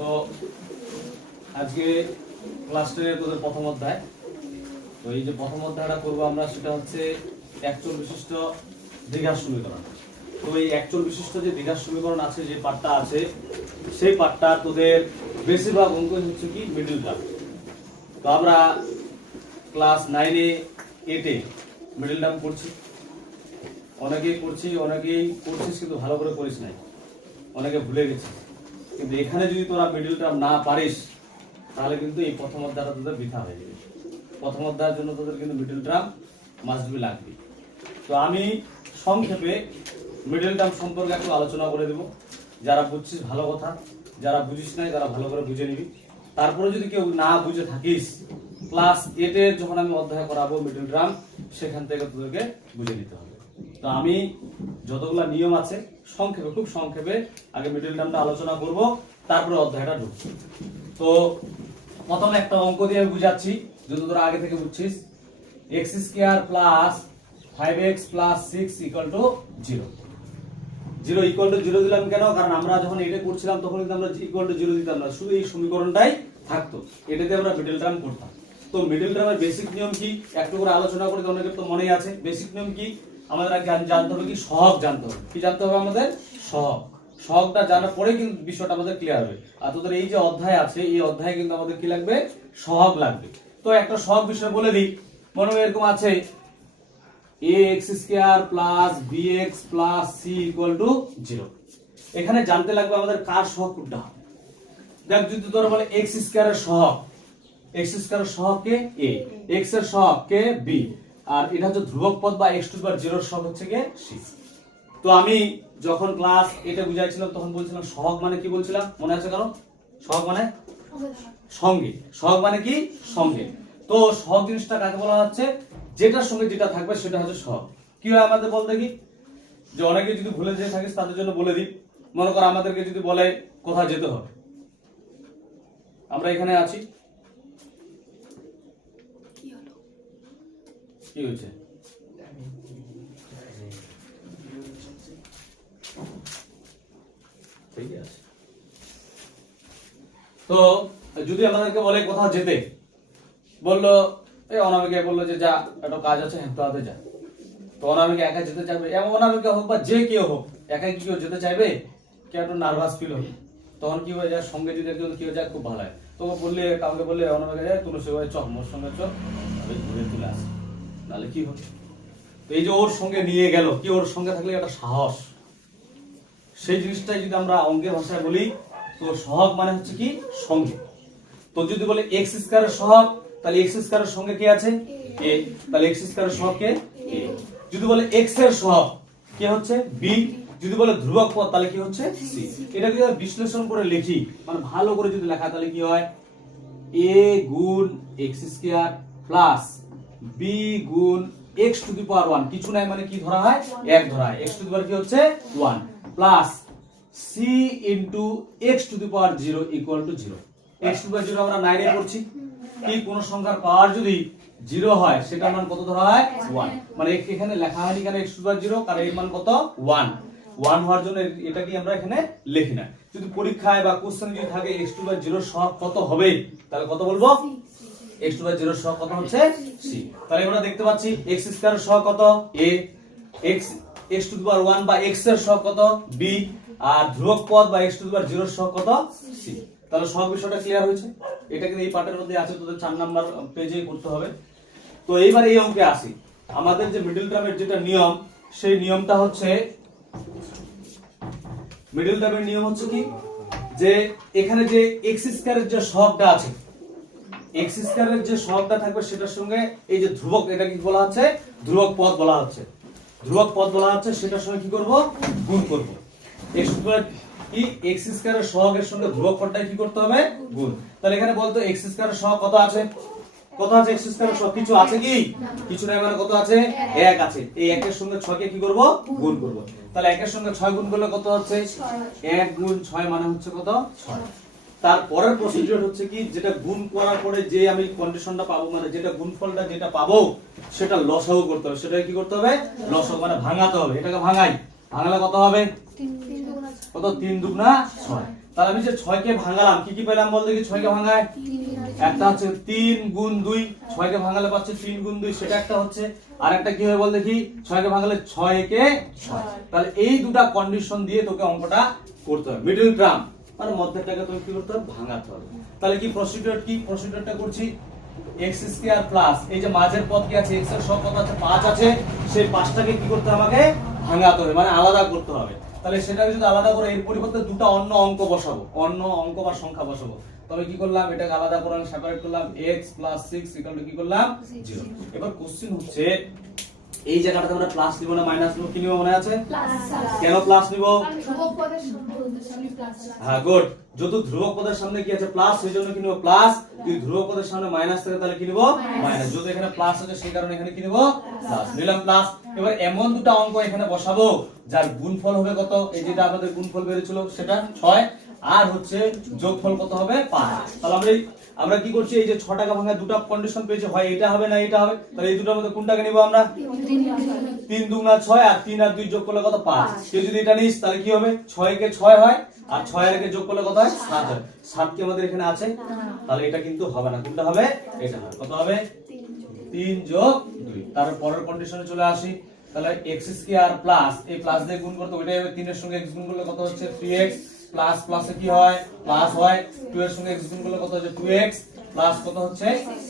তো আজকে ক্লাস 10 এর তোদের প্রথম অধ্যায়। তো এই যে প্রথম অধ্যায়টা করবো আমরা, সেটা হচ্ছে একচল বিশিষ্ট দ্বিঘাত সমীকরণ। তো এই একচল বিশিষ্ট যে দ্বিঘাত সমীকরণ আছে, যে পার্টটা আছে, সেই পার্টটা তোদের বেশিরভাগ অঙ্ক হচ্ছে কি মিডল টার্ম। তো আমরা ক্লাস 9 এ 8 এ মিডল টার্ম করছি, অনেকেই করছিস কিন্তু ভালো করে করিস নাই, অনেকে ভুলে গেছিস। কিন্তু এখানে যদি তোরা মিডল টার্ম না পারিস, তাহলে কিন্তু এই প্রথম অধ্যায়টা তোদের বৃথা হয়ে যাবে। প্রথম অধ্যায়ের জন্য তোদের কিন্তু মিডল টার্ম মাস্ট বি লাগবে। তো আমি সংক্ষেপে মিডল টার্ম সম্পর্কে একটু আলোচনা করে দেব। যারা বুঝছিস ভালো কথা, যারা বুঝিস নাই তারা ভালো করে বুঝে নিবি। তারপরে যদি কেউ না বুঝে থাকিস, ক্লাস 8 এর যখন আমি অধ্যায় করাবো মিডল টার্ম, সেখান থেকে তোদেরকে বুঝে নিতে হবে। তো আমি যতগুলা নিয়ম আছে সংক্ষেপে, খুব সংক্ষেপে আগে মিডল টার্মটা আলোচনা করব, তারপরে অধ্যায়টা ঢুকবো। তো প্রথমে একটা অঙ্ক দিয়ে আমি বুঝাচ্ছি, যদি তোরা আগে থেকে বুঝছিস। x² plus 5x plus 6 equal to 0। 0 equal to 0 দিলাম কেন? কারণ আমরা যখন এটা করছিলাম তখন কিন্তু আমরা ইকুয়াল টু 0 দিতাম না, শুধু এই সমীকরণটাই থাকতো, এটাতে আমরা মিডল টার্ম করতাম। তো মিডল টার্মের বেসিক নিয়ম কি একটু করে আলোচনা করে, অনেকের তো মনেই আছে। বেসিক নিয়ম কি আমাদের আগে জানতে হবে, কি সহগ জানতে হবে। কি জানতে হবে আমাদের? সহগ। সহগটা জানার পরে কিন্তু বিষয়টা আমাদের ক্লিয়ার হবে। আর তোদের এই যে অধ্যায় আছে, এই অধ্যায়ে কিন্তু আমাদের কি লাগবে? সহগ লাগবে। তো একটা সহগ বিষয় বলে দিই, মনে হয় এরকম আছে ax² plus bx plus c equal to 0। এখানে জানতে লাগবে আমাদের কার সহগ কোনটা হবে। দেখ, যদি তোরা বলে x² এর সহগ, x² এর সহগ কে a, x এর সহগ কে b, আর এটা হচ্ছে ধ্রুবক পদ বা x⁴ এর সহগ হচ্ছে কে c। তো আমি যখন ক্লাস এটা বুঝাইছিলাম তখন বলছিলাম সহগ মানে কি বলছিলাম, মনে আছে কারণ? সহগ মানে সঙ্গে। সহগ মানে কি? সঙ্গে। তো সহগ জিনিসটা কাকে বলা হচ্ছে? যেটার সঙ্গে যেটা থাকবে সেটা হচ্ছে সহগ। কি হয় আমাদের বল দেখি, যে অনেকে যদি ভুলে যেয়ে থাকিস তাদের জন্য বলে দিই। মনে কর আমাদেরকে যদি বলে কোথায় যেতে হবে, আমরা এখানে আছি, কি হয়েছে? ঠিক আছে। তো যদি আমাদেরকে বলে কোথাও যেতে, বললো এই অনামিকা বললো যে যা একটা কাজ আছে হেমতাতে যা। তো অনামিকা একা যেতে চাইবে, এমন অনামিকা হোক বা যে কেউ হোক, একাই কি কেউ যেতে চাইবে? কেউ একটু নার্ভাস ফিল হবে। তখন কি হয়ে যায়, সঙ্গে যদি একজন কেউ যায় খুব ভালো হয়। তো বললে, কাউকে বললে অনামিকা যায়, তুমি সে চ মোর সঙ্গে চ, ঘুরে তুলে আসে, নাহলে কি হবে? তো এই যে ওর সঙ্গে নিয়ে গেল, কি ওর সঙ্গে থাকলে একটা সাহস, সেই জিনিসটাই যদি আমরা অঙ্কের ভাষায় বলি, তো সহগ মানে হচ্ছে কি সঙ্গে। তো যদি বলে x² এর সহগ, তাহলে x² এর সঙ্গে কি আছে? a, তাহলে x² এর সহগ কে a। যদি বলে x এর সহগ কে হচ্ছে b, যদি বলে ধ্রুবক পদ তাহলে কি হচ্ছে c। এটা যদি বিশ্লেষণ করে লিখি, মানে ভালো করে যদি লেখা, তাহলে কি হয়? a গুণ x² প্লাস b গুণ x⁴1, কিছু নাই মানে কি ধরা হয়? 1 ধরা হয়। x⁴ কি হচ্ছে 1 plus c into x⁴0 equal to 0। x⁴0 আমরা 9 এ করছি। কি কোন সংখ্যার পাওয়ার যদি 0 হয়, সেটার মান কত ধরা হয়? 1। মানে এখানে লেখা হয়নি কেন x⁴0? কারণ এর মান কত? 1। 1 হওয়ার জন্য এটা কি আমরা এখানে লিখি না। যদি পরীক্ষায় বা কোশ্চেনে যদি থাকে x⁴0 সহগ কত হবে, তাহলে কত বলবো? x⁴0 সহগ কত হচ্ছে c। তাহলে আমরা দেখতে পাচ্ছি x² এর সহগ কত? a, x⁴1 বা x এর সহগ কত? b, আর ধ্রুবক পদ বা x⁴0 এর সহগ কত? c। তাহলে সহগ বিষয়টা ক্লিয়ার হয়েছে। এটা কিন্তু এই পার্টের মধ্যে আছে, তোদের 4 নাম্বার পেজেই করতে হবে। তো এইবার এই অঙ্কে আসি। আমাদের যে মিডল টার্মের যেটা নিয়ম, সেই নিয়মটা হচ্ছে, মিডল টার্মের নিয়ম হচ্ছে কি, যে এখানে যে x² এর যে সহগটা আছে, x² এর যে সহগটা থাকবে সেটার সঙ্গে এই যে ধ্রুবক, এটা কি বলা হচ্ছে? ধ্রুবক পদ বলা হচ্ছে। ধ্রুবক পদ বলা হচ্ছে, সেটার সঙ্গে কি করব? গুণ করব। কি x² এর সহগের সঙ্গে ধ্রুবক পদটাই কি করতে হবে? গুণ। তাহলে এখানে বলতো x² এর সহগ কত আছে? কত আছে x² এর সহগ? কিছু আছে কি? কিছু নাই, মানে কত আছে? 1 আছে। এই 1 এর সঙ্গে 6 কে কি করব? গুণ করব। তাহলে 1 এর সঙ্গে 6 গুণ করলে কত হচ্ছে? 1 গুণ 6 মানে হচ্ছে কত? 6। তারপরের প্রসিডিউর হচ্ছে কি, যেটা গুণ করার পরে যে আমি কন্ডিশনটা পাবো, মানে যেটা গুণফলটা যেটা পাবো, সেটা লসাগু করতে হবে। সেটা কি করতে হবে? লসাগু মানে ভাঙাতে হবে। এটাকে ভাঙাই, ভাঙালে কত হবে? কত? 3 দুগুণা 6। তাহলে আমি যে 6 কে ভাঙালাম কি কি পেলাম বল দেখি 6 কে ভাঙায় একটা হচ্ছে 3 গুণ 2 6 কে ভাঙালে পাচ্ছে 3 গুণ 2 সেটা একটা হচ্ছে আর একটা কি হয় বল দেখি 6 কে ভাঙালে 6 কে 6 তাহলে এই দুটো কন্ডিশন দিয়ে তোকে অঙ্কটা করতে হবে মিডল টার্ম মানে মধ্যটাকে তুমি কি করতে হবে ভাঙাতে হবে তাহলে কি প্রসিডিউরটা করছি x স্কয়ার প্লাস এই যে মাঝের পদ কি আছে x এর সব পদ আছে 5 আছে সেই 5টাকে কি করতে হবে আমাকে ভাঙাতে হবে মানে আলাদা করতে হবে তাহলে সেটাকে যদি আলাদা করে এর পরিবর্তে দুটো অন্য অঙ্ক বসাবো অন্য অঙ্ক বা সংখ্যা বসাবো তবে কি করলাম এটাকে আলাদা করে আমি সেপারেট করলাম x 6 কি করলাম 0 এবার কোশ্চেন হচ্ছে এই জায়গাটাতে আমরা প্লাস নিব না মাইনাস নিব কি নিব মনে আছে কেন প্লাস নিব ধ্রুবক পদের সামনে প্লাস হ্যাঁ গুড যেহেতু ধ্রুবক পদের সামনে কি আছে প্লাস সেই জন্য কি নিব প্লাস যদি ধ্রুবক পদের সামনে মাইনাস থাকে তাহলে কি নিব মাইনাস যেহেতু এখানে প্লাস আছে সেই কারণে এখানে কি নিব প্লাস নিলাম প্লাস এবার এমন দুটো অঙ্ক এখানে বসাবো যার গুণফল হবে কত এই যেটা আমাদের গুণফল বেরিয়েছিল সেটা 6 আর হচ্ছে যোগফল কত হবে 5 তাহলে আমরা কি করছি এই যে 6 টাকা ভাঙা দুটো কন্ডিশন পেয়েছি হয় এটা হবে না এটা হবে তাহলে এই দুটোর মধ্যে কোনটাকে নিব আমরা 3 দুগুণা 6 আর 3 আর 2 যোগ করলে কত 5 কেউ যদি এটা নিস তাহলে কি হবে 6 কে 6 হয় আর 6 এর কে যোগ করলে কত হয় 7 হয় 7 কি আমাদের এখানে আছে তাহলে এটা কিন্তু হবে না কোনটা হবে এটা হবে কত হবে 3 যোগ 2 তারপর পরের কন্ডিশনে চলে আসি তাহলে x স্কয়ার প্লাস এই প্লাস দিয়ে গুণ করতে ওইটাই হবে 3 এর সঙ্গে x গুণ করলে কত হচ্ছে 3x প্লাস প্লাসে কি হয় প্লাস হয় 2 এর সঙ্গে x গুণ করলে কত হচ্ছে 2x প্লাস কত হচ্ছে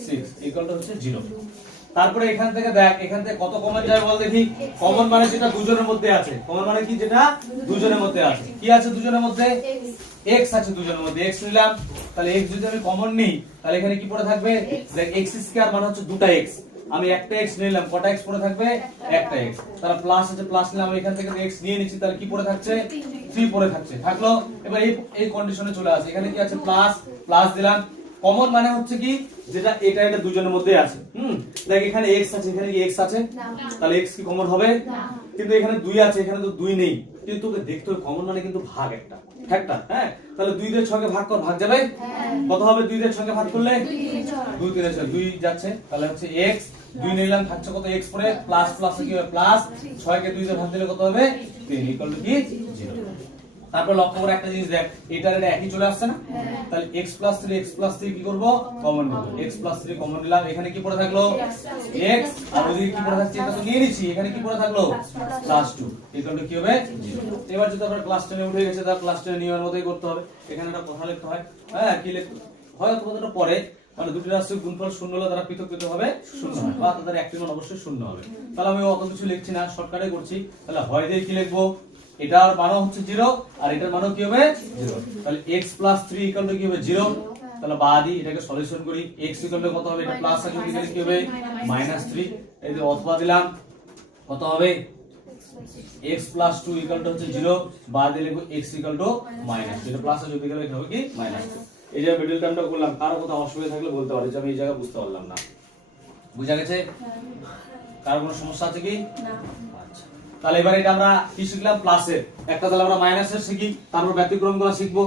6 ইকুয়াল টু হচ্ছে 0 তারপরে এখান থেকে দেখ এখান থেকে কত কমন যায় বল দেখি কমন মানে যেটা দুজনের মধ্যে আছে কমন মানে কি যেটা দুজনের মধ্যে আছে কি আছে দুজনের মধ্যে x আছে দুজনের মধ্যে x নিলাম তাহলে x যদি আমি কমন নিই তাহলে এখানে কি পড়ে থাকবে দেখ x স্কয়ার মানে হচ্ছে দুটো x আমি একটা x নিলাম কটা x পড়ে থাকবে একটা x তাহলে প্লাস আছে প্লাস নিলাম আমি এখান থেকে x নিয়ে নিচ্ছি তাহলে কি পড়ে থাকছে 3 পড়ে থাকছে থাকলো এবার এই কন্ডিশনে চলে আসে এখানে কি আছে প্লাস প্লাস দিলাম কমন মানে হচ্ছে কি যেটা এটা দুজনের মধ্যে আছে দেখ এখানে x আছে এখানে কি x আছে তাহলে x কি কমন হবে কিন্তু এখানে 2 আছে এখানে তো 2 নেই কিন্তু তোকে দেখতে হবে কমন মানে কিন্তু ভাগ একটা হ্যাঁ তাহলে 2 দিয়ে 6 কে ভাগ কর ভাগ যাবে কত হবে 2 দিয়ে 6 কে ভাগ করলে 2 3 6 2 যাচ্ছে তাহলে হচ্ছে x 2 নিলাম থাকছে কত x পরে প্লাস প্লাস কি হবে প্লাস 6 কে 2 দিয়ে ভাগ দিলে কত হবে 3 ইকুয়াল টু কি 0 তারপর লক্ষ্য করে একটা জিনিস দেখ এটার এটা একই চলে আসছে না তাহলে x 3 কি করব কমন নিব x 3 কমন নিলাম এখানে কি পড়ে থাকলো x আর ওদিকে কি পড়ে থাকছে এটা তো নিয়ে নিছি এখানে কি পড়ে থাকলো +2 ইকুয়াল টু কি হবে 0 এবার যদি আমরা ক্লাস 10 এ উঠে গেছে তার ক্লাস 10 এর নিয়মের মতই করতে হবে এখানে একটা কথা লিখতে হয় হ্যাঁ কি লিখতে হয় তোমাদের পরে মানে দুটি রাশির গুণফল শূন্য হলে তারা পৃথক হবে শূন্য হয় বা তাদের একটি মান অবশ্যই শূন্য হবে তাহলে আমি অত কিছু লিখছি না শর্টকাটে করছি তাহলে হয় দিয়ে কি লিখবো এটার মানও হচ্ছে 0 আর এটার মানও কি হবে 0 তাহলে x 3 ইকুয়াল টু কি হবে 0 তাহলে বাদি এটাকে সলিউশন করি x ইকুয়াল টু কত হবে এটা প্লাস আছে যদি কি হবে -3 এই যে অথবা দিলাম কত হবে x 2 ইকুয়াল টু হচ্ছে 0 বাদি লিখব x ইকুয়াল টু মাইনাস এটা প্লাস আছে যদি গেলে হবে কি মাইনাস এই যে মিডল টার্মটা করলাম কারো কোথাও অসুবিধা থাকলে বলতে পারো যে আমি এই জায়গা বুঝতে পারলাম না বুঝা গেছে কার কোনো সমস্যা আছে কি না আচ্ছা তাহলে এবারে এটা আমরা কি শিখলাম প্লাসের একটা তাহলে আমরা মাইনাসের শিখি তারপর ব্যতিক্রমগুলো শিখবো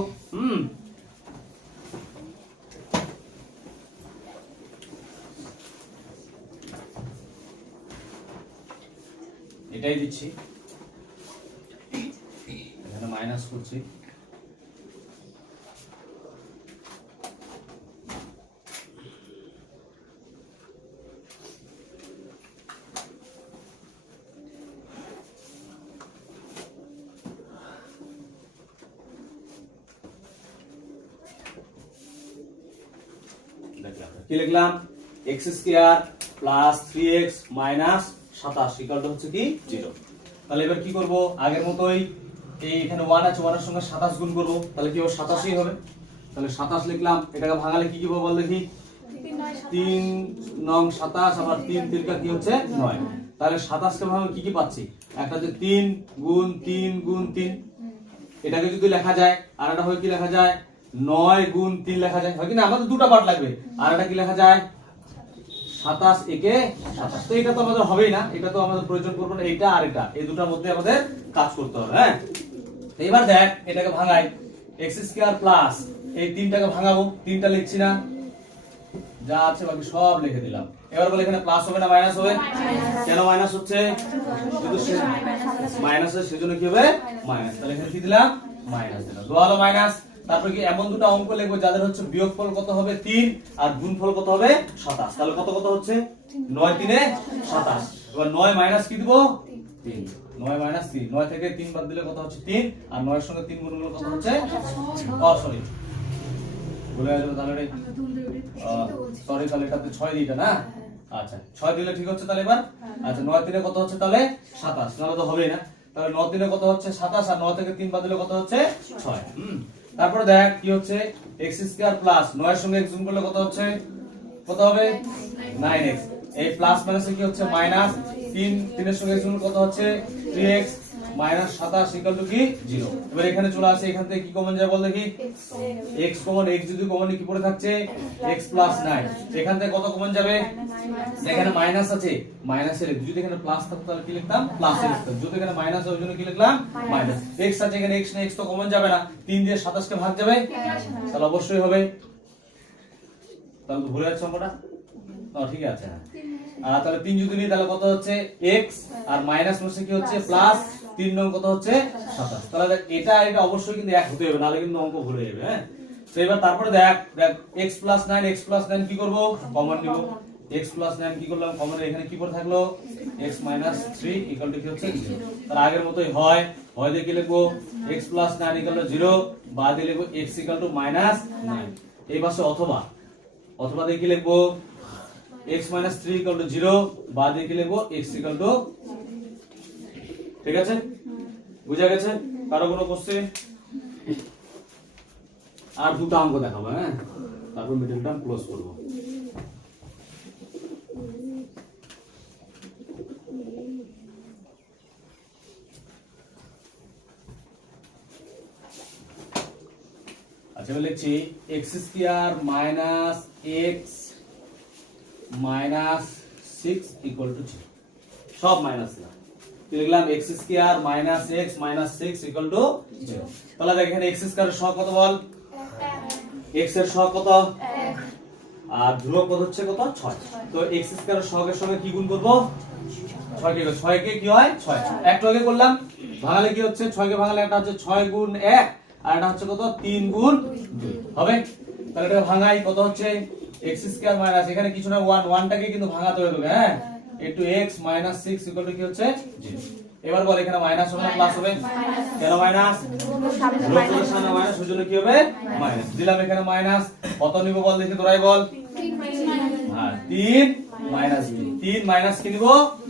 এটাই দিচ্ছি এখানে মাইনাস করছি কি লিখলাম x square plus 3x minus 27 equal to হচ্ছে কি 0 তাহলে এবার কি করব আগের মতোই এই এখানে 1 আছে 1 এর সঙ্গে 27 গুণ করব তাহলে কি হবে 87 হবে তাহলে 27 লিখলাম এটাকে ভাঙালে কি কি হবে বল দেখি 3 নং 27 আবার 3 তিরকা কি হচ্ছে 9 তাহলে 27 কে ভাঙলে কি কি পাচ্ছি একটা যে 3 গুণ 3 গুণ 3 এটাকে যদি লেখা যায় আর এটা হয় কি লেখা যায় 9 গুণ 3 লেখা যায় হয় কি না আমাদের দুটো পার্ট লাগবে আর এটা কি লেখা যায় 27 একে 27 তো এটা তো আমাদের হবেই না এটা তো আমাদের প্রয়োজন পড়বে না এটা আর এটা এই দুটোর মধ্যে আমাদের কাজ করতে হবে হ্যাঁ এবার দেখ এটাকে ভাঙাই x স্কয়ার প্লাস এই 3টাকে ভাঙাবো 3টা লিখছি না যা আছে বাকি সব লিখে দিলাম এবার বলে এখানে প্লাস হবে না মাইনাস হবে কেন মাইনাস হচ্ছে শুধু মাইনাস এর সেজন্য কি হবে মাইনাস তাহলে এখানে কি দিলাম মাইনাস দিলাম দোয়ালো মাইনাস তারপরে কি এমন দুটো অঙ্ক লিখবো যাদের হচ্ছে বিয়োগফল কত হবে 3 আর গুণফল কত হবে 27। তাহলে কত কত হচ্ছে 9 3 এ 27। এবার 9 মাইনাস কি দিব 3, 9 মাইনাস 3, 9 থেকে 3 বাদ দিলে কত হচ্ছে 3 আর 9 এর সঙ্গে 3 গুণ করলে কত হচ্ছে সরি ভুলে গেল তাহলে সরি তাহলে এটাতে 6 দিটা না, আচ্ছা 6 দিলে ঠিক হচ্ছে তাহলে এবার। আচ্ছা 9 3 এ কত হচ্ছে তাহলে 27, নাহলে তো হবেই না। তাহলে 9 3 এ কত হচ্ছে 27 আর 9 থেকে 3 বাদ দিলে কত হচ্ছে 6। তারপরে দেখ কি হচ্ছে x স্কয়ার প্লাস 9 এর সঙ্গে x গুণ করলে কত হচ্ছে কত হবে 9x। এই প্লাস মাইনাসে কি হচ্ছে মাইনাস, 3 এর সঙ্গে x গুণ কত হচ্ছে 3x মাইনাস 27 ইকুয়াল টু কি 0। এবার এখানে চলে আসে, এখান থেকে কি কমন যায় বল দেখি, x কমন, x যদি কমন কি পড়ে থাকছে x প্লাস 9। এখান থেকে কত কমন যাবে, এখানে মাইনাস আছে মাইনাসের যদি এখানে প্লাস থাকতো তাহলে কি লিখতাম প্লাস এর লিখতাম, যদি এখানে মাইনাস হয় ওই জন্য কি লিখলাম মাইনাস। x আছে এখানে x না, x তো কমন যাবে না, 3 দিয়ে 27 কে ভাগ যাবে তাহলে অবশ্যই হবে। তাহলে তো ভুলে যাচ্ছে অঙ্কটা, ঠিক আছে। তাহলে 3 যদি নিই তাহলে কত হচ্ছে x আর মাইনাস মাসে কি হচ্ছে প্লাস 3 নং কত হচ্ছে 27। তাহলে দেখ এটা এটা অবশ্যই কিন্তু এক হতে হবে, নালে কিন্তু অঙ্ক ভুলে যাবে। হ্যাঁ তো এবার তারপরে দেখ x প্লাস 9 কি করব কমন নিব, x প্লাস 9 কি করলাম কমন, এখানে কি পড়ে থাকলো x মাইনাস 3 ইকুয়াল টু কি হচ্ছে 0। তার আগের মতই হয় দিয়ে কি লিখবো x প্লাস 9 ইকুয়াল টু 0, বা দিয়ে লিখবো x ইকুয়াল টু মাইনাস 9। এই পাশে অথবা দিয়ে কি লিখবো x minus 3 equal to 0, বাদ দিয়ে কি লিখবো x equal to, ঠিক আছে বুঝা গেছে? কারো কোনো কোশ্চেন? আর দুটো অঙ্ক দেখাবো, হ্যাঁ তারপর মিডল টার্ম ক্লোজ করব। আচ্ছা আমি লিখছি x square minus x minus 6 equal to 0, সব মাইনাস না, লিখলাম x square minus x minus 6 equal to 0। তাহলে দেখ এখানে x স্কয়ারের সহগ কত বল, x এর সহগ কত 1 আর ধ্রুবক পদ হচ্ছে কত 6। তো x স্কয়ারের সহগের সঙ্গে কি গুণ করব 6 কে কি হয় 6, একটু আগে করলাম ভাঙালে কি হচ্ছে 6 কে ভাঙালে একটা হচ্ছে 6 গুণ 1 আর এটা হচ্ছে কত 3 গুণ 2 হবে। তাহলে এটা ভাঙাই কত হচ্ছে x স্কয়ার মাইনাস, এখানে কিছু না 1 টাকে কিন্তু ভাঙাতে হবে, হ্যাঁ একটু x মাইনাস 6 ইকুয়াল টু কি হচ্ছে 0। এবার বল এখানে মাইনাস হবে না প্লাস হবে, কেন মাইনাস, রোধের সামনে মাইনাস ওই জন্য কি হবে মাইনাস দিলাম। এখানে মাইনাস কত নিব বল দেখি তোরাই বল, হ্যাঁ 3 মাইনাস 3 মাইনাস কি নিব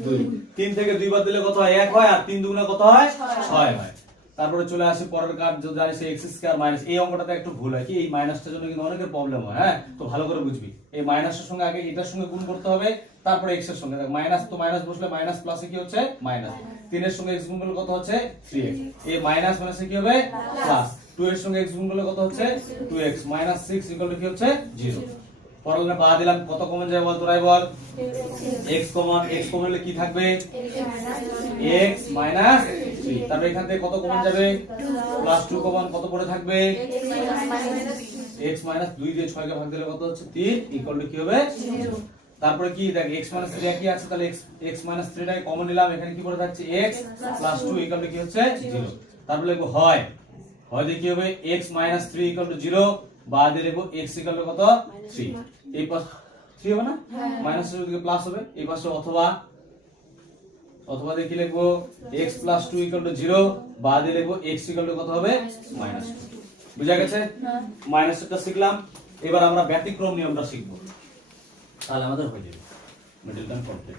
2, 3 থেকে 2 বাদ দিলে কত হয় 1 হয়, আর 3 দুগুণে কত হয় 6 হয়। তারপরে চলে আসি পরের কাজ, যদি জানিস x স্কয়ার মাইনাস, এই অঙ্কটাতে একটু ভুল হয় কি এই মাইনাসটার জন্য কিন্তু অনেকের প্রবলেম হয়। হ্যাঁ তো ভালো করে বুঝবি, এই মাইনাসের সঙ্গে আগে এটার সঙ্গে গুণ করতে হবে, তারপরে x এর সঙ্গে, দেখ মাইনাস তো মাইনাস বসলে মাইনাস প্লাসে কি হচ্ছে মাইনাস, 3 এর সঙ্গে x গুণ করলে কত হচ্ছে 3x, এই মাইনাস মাইনাসে কি হবে প্লাস, 2 এর সঙ্গে x গুণ করলে কত হচ্ছে 2x মাইনাস 6 ইকুয়াল টু কি হচ্ছে 0। পরলে বাদ দিলাম কত কমন যায় বল তোরাই বল, x কমন, x কমন হলে কি থাকবে x মাইনাস 3। তারপর এখান থেকে কত কমন যাবে প্লাস 2 কমন, কত পড়ে থাকবে x মাইনাস 2 দিয়ে 6 কে ভাগ দিলে কত হচ্ছে 3 ইকুয়াল টু কি হবে 0। তারপরে কি দেখ x মাইনাস 3 একই আছে, তাহলে x মাইনাস 3 টাকে কমন নিলাম, এখানে কি পড়ে থাকছে x প্লাস 2 ইকুয়াল টু কি হচ্ছে 0। তারপর লিখবো হয় দিয়ে কি হবে x মাইনাস 3 ইকুয়াল টু 0, বা দিয়ে লিখবো x ইকুয়াল টু কত 3, এই পাশে 3 হবে না, মাইনাস এর দিকে প্লাস হবে, এই পাশে অথবা দিয়ে কি লিখবো x প্লাস 2 ইকুয়াল টু 0, বা দিয়ে লিখবো x ইকুয়াল টু কত হবে মাইনাস 2। বুঝা গেছে? মাইনাসটা শিখলাম, এবার আমরা ব্যতিক্রম নিয়মটা শিখব, তাহলে আমাদের হয়ে যাবে মিডল টার্ম কমপ্লিট।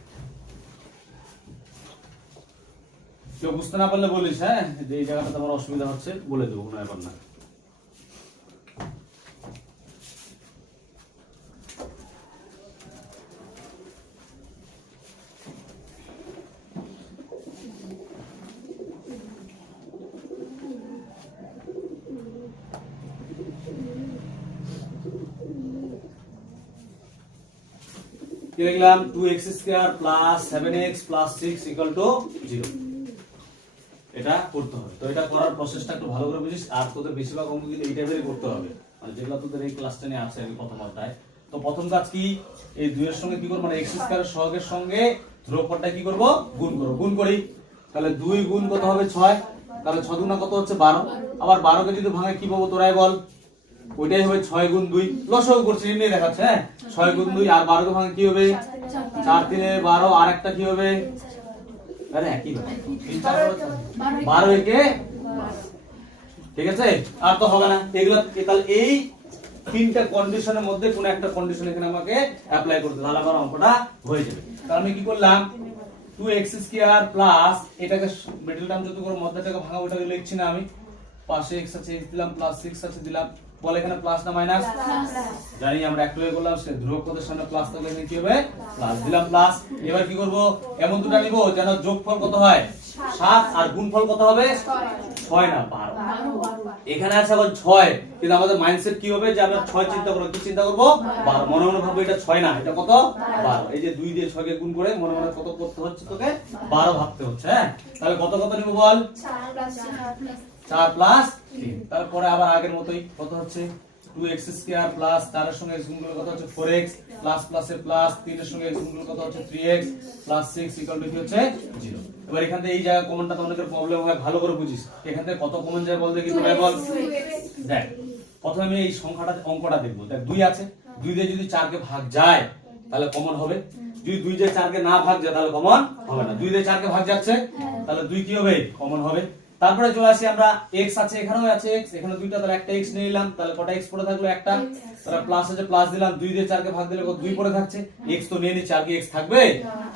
কেউ বুঝতে না পারলে বলিস, হ্যাঁ যে এই জায়গাটাতে আমার অসুবিধা হচ্ছে বলে দেবো, কোনো ব্যাপার না। কি লিখলাম 2x square plus 7x plus 6 equal to 0, এটা করতে হবে। তো এটা করার প্রসেসটা একটু ভালো করে বুঝিস, আর তোদের বেশিরভাগ অঙ্ক কিন্তু এই টাইপেরই করতে হবে, মানে যেগুলো তোদের এই ক্লাস 10 এ আছে প্রথম অধ্যায়। তো প্রথম কাজ কি, এই 2 এর সঙ্গে কি করব, মানে x স্কয়ারের সহগের সঙ্গে ধ্রুবকটা কি করব গুণ করব, গুণ করি, তাহলে 2 গুণ কত হবে 6, তাহলে 6 দুগুণা কত হচ্ছে 12, আবার 12 কে যদি ভাঙে কি পাবো তোরাই বল? ওইটাই হবে 6 গুণ 2, লসাগু করছি এমনি দেখাচ্ছে, হ্যাঁ 6 গুণ 2 আর 12 কে ভাঙে কি হবে 4 3 12 আর একটা কি হবে, আরে একই হবে 3 4 12 একে, ঠিক আছে? আর তো হবে না এগুলা, তাহলে এই তিনটা কন্ডিশনের মধ্যে কোন একটা কন্ডিশন এখানে আমাকে অ্যাপ্লাই করতে, তাহলে আমার অঙ্কটা হয়ে যাবে। তাহলে আমি কি করলাম 2x স্কয়ার প্লাস এটাকে মিডল টার্ম যত করে মধ্যটাকে ভাঙা ওটাকে লিখছি না আমি, পাশে x আছে x দিলাম প্লাস 6 আছে দিলাম, বল এখানে প্লাস না মাইনাস? জানি আমরা একটু আগে করলাম সে ধ্রুবক পদের সামনে প্লাস থাকলে এখানে কি হবে প্লাস, দিলাম প্লাস। এবার কি করব এমন দুটো নিব যেন যোগফল কত হয় 7 আর গুণফল কত হবে 6 না 12। এখানে আছে এখন 6, কিন্তু আমাদের মাইন্ডসেট কি হবে যে আমরা 6 চিন্তা করব, কি চিন্তা করব 12, মনে মনে ভাববো এটা 6 না এটা কত 12, এই যে 2 দিয়ে 6 কে গুণ করে মনে মনে কত করতে হচ্ছে তোকে 12 ভাবতে হচ্ছে, হ্যাঁ তাহলে কত কত নিব বল 4 প্লাস 3, তারপরে আবার আগের মতই কত হচ্ছে 2x স্কয়ার প্লাস 4 এর সঙ্গে x গুণ করলে কত হচ্ছে 4x প্লাস প্লাসে প্লাস 3 এর সঙ্গে x গুণ করলে কত হচ্ছে 3x প্লাস 6 ইকুয়াল টু কি হচ্ছে 0। এবার এখান থেকে এই জায়গা কমনটা তো অনেকের প্রবলেম হয়, ভালো করে বুঝিস এখান থেকে কত কমন যায় বল দেখি তোরা বল। দেখ প্রথমে আমি এই সংখ্যাটা অঙ্কটা দেখব, দেখ 2 আছে 2 দিয়ে যদি 4 কে ভাগ যায় তাহলে কমন হবে, যদি 2 দিয়ে 4 কে না ভাগ যায় তাহলে কমন হবে না, 2 দিয়ে 4 কে ভাগ যাচ্ছে তাহলে 2 কি হবে কমন হবে। তারপরে চলে আসি আমরা x আছে এখানেও আছে x, এখানে দুইটা তাহলে একটা x নিয়ে নিলাম, তাহলে কটা x পড়ে থাকলো একটা, তাহলে প্লাস আছে প্লাস দিলাম, 2 দিয়ে 4 কে ভাগ দিলে কত 2 পড়ে থাকছে, x তো নিয়ে নিচ্ছে আর কি x থাকবে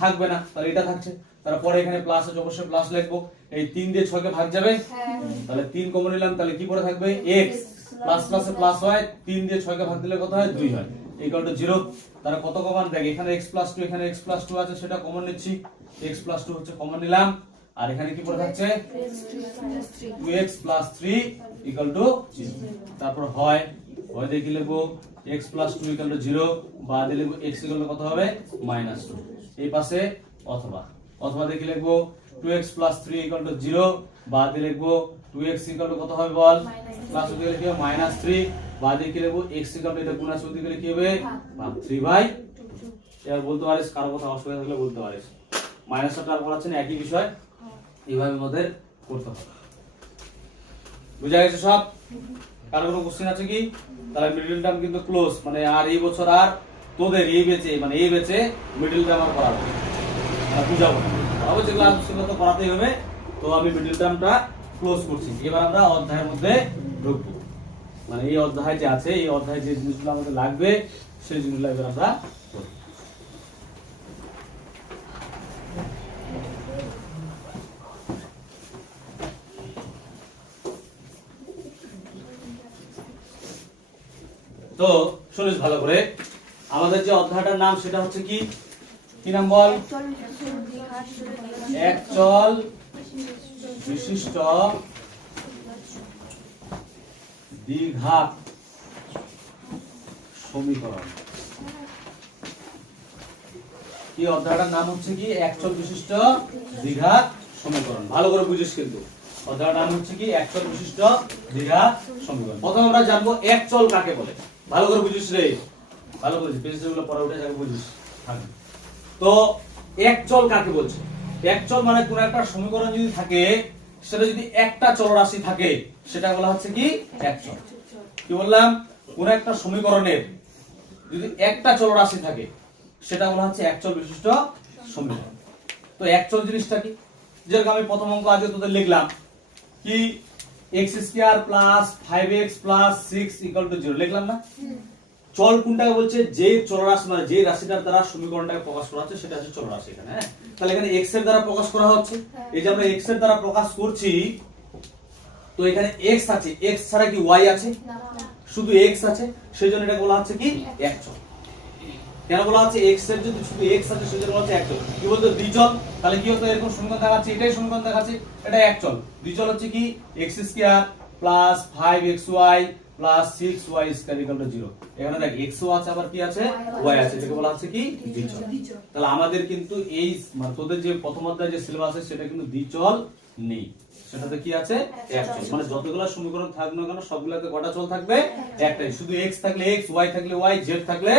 থাকবে না, তাহলে এটা থাকছে, তারপরে এখানে প্লাস আছে অবশ্যই প্লাস লিখবো, এই 3 দিয়ে 6 কে ভাগ যাবে তাহলে 3 কমন নিলাম, তাহলে কি পড়ে থাকবে x প্লাস প্লাসে প্লাস হয়, 3 দিয়ে 6 কে ভাগ দিলে কত হয় 2 হয় ইকুয়াল টু 0। তাহলে কত কমন দেখ এখানে x প্লাস 2 এখানে x প্লাস 2 আছে সেটা কমন নিচ্ছি, x প্লাস 2 হচ্ছে কমন নিলাম, আর এখানে কি পড়ে থাকছে 2x প্লাস 3 ইকুয়াল টু 0। তারপর হয় দিয়ে কি লিখবো x প্লাস 2 ইকুয়াল টু 0, বা দিয়ে লিখবো x ইকুয়াল টু কত হবে -2, এই পাশে অথবা দিয়ে কি লিখবো 2x প্লাস 3 ইকুয়াল টু 0, বা দিয়ে লিখবো 2x ইকুয়াল টু কত হবে বল প্লাস দিয়ে লিখবো -3, বা দিয়ে কি লিখবো x ইকুয়াল টু এটা গুণ আছে ওদিকে কি হবে ভাগ 3/2। এবার বলতে পারিস কারো কথা অসুবিধা থাকলে বলতে পারিস, মাইনাসটা আর বলাচ্ছেন একই বিষয়, এইভাবে আমাদের করতে হবে। বুঝা গেছে সব? কারো কোনো কোশ্চেন আছে কি? তাহলে মিডল টার্ম কিন্তু ক্লোজ, মানে আর এই বছর আর তোদের এই বেচে মানে এই বেচে মিডল টার্ম আর করাবো না, বুঝাবো না, অবশ্যই ক্লাস সেগুলো তো করাতেই হবে। তো আমি মিডল টার্মটা ক্লোজ করছি, এবার আমরা অধ্যায়ের মধ্যে ঢুকবো, মানে এই অধ্যায় যে আছে এই অধ্যায়ে যে জিনিসগুলো আমাদের লাগবে সেই জিনিসগুলো এবার আমরা করব। তো শুনিস ভালো করে, আমাদের যে অধ্যায়টার নাম সেটা হচ্ছে কি নাম বল? একচল বিশিষ্ট দ্বিঘাত সমীকরণ। কি অধ্যায়টার নাম হচ্ছে কি একচল বিশিষ্ট দ্বিঘাত সমীকরণ, ভালো করে বুঝিস কিন্তু অধ্যায়টার নাম হচ্ছে কি একচল বিশিষ্ট দ্বিঘাত সমীকরণ। প্রথমে আমরা জানবো একচল কাকে বলে, ভালো করে বুঝিস রে, ভালো করে পেজগুলো পরে উঠে যাবে বুঝিস। তো একচল কাকে বলছে? একচল মানে কোন একটা সমীকরণ যদি থাকে সেটা যদি একটা চলরাশি থাকে সেটা বলা হচ্ছে কি একচল। কি বললাম? কোন একটা সমীকরণের যদি একটা চলরাশি থাকে সেটা বলা হচ্ছে একচল বিশিষ্ট সমীকরণ। তো একচল জিনিসটা কি? যেরকম আমি প্রথম অঙ্ক আজকে তোদের লিখলাম কি x square plus 5x plus 6 equal to 0 লিখলাম না? চল কোনটাকে বলছে? যে চলরাশি মানে যে রাশিটার দ্বারা সমীকরণটাকে প্রকাশ করা হচ্ছে সেটা হচ্ছে চলরাশি এখানে, হ্যাঁ। তাহলে এখানে x এর দ্বারা প্রকাশ করা হচ্ছে, এই যে আমরা x এর দ্বারা প্রকাশ করছি, তো এখানে x আছে, x ছাড়া কি y আছে? শুধু x আছে, সেজন্য এটা বলা হচ্ছে কি একচল। কেন বলা হচ্ছে? x এর যদি শুধু x আছে সেজন্য বলা হচ্ছে একচল। কি বলতো দ্বিচল? তাহলে কি হতো? এরকম সমীকরণ দেখাচ্ছে, এটাই সমীকরণ দেখাচ্ছে, এটা একচল। দ্বিচল হচ্ছে কি x square plus 5xy plus 6y square equal to 0। এখানে দেখ x ও আছে আবার কি আছে y আছে, এটাকে বলা হচ্ছে কি দ্বিচল। তাহলে আমাদের কিন্তু এই মানে তোদের যে প্রথম অধ্যায়ে যে সিলেবাস আছে সেটা কিন্তু দ্বিচল নেই, সেটাতে কি আছে এক চল। মানে যতগুলো সমীকরণ থাকবে না কেন সবগুলোতে কটা চল থাকবে একটাই, শুধু x থাকলে x, y থাকলে y, z থাকলে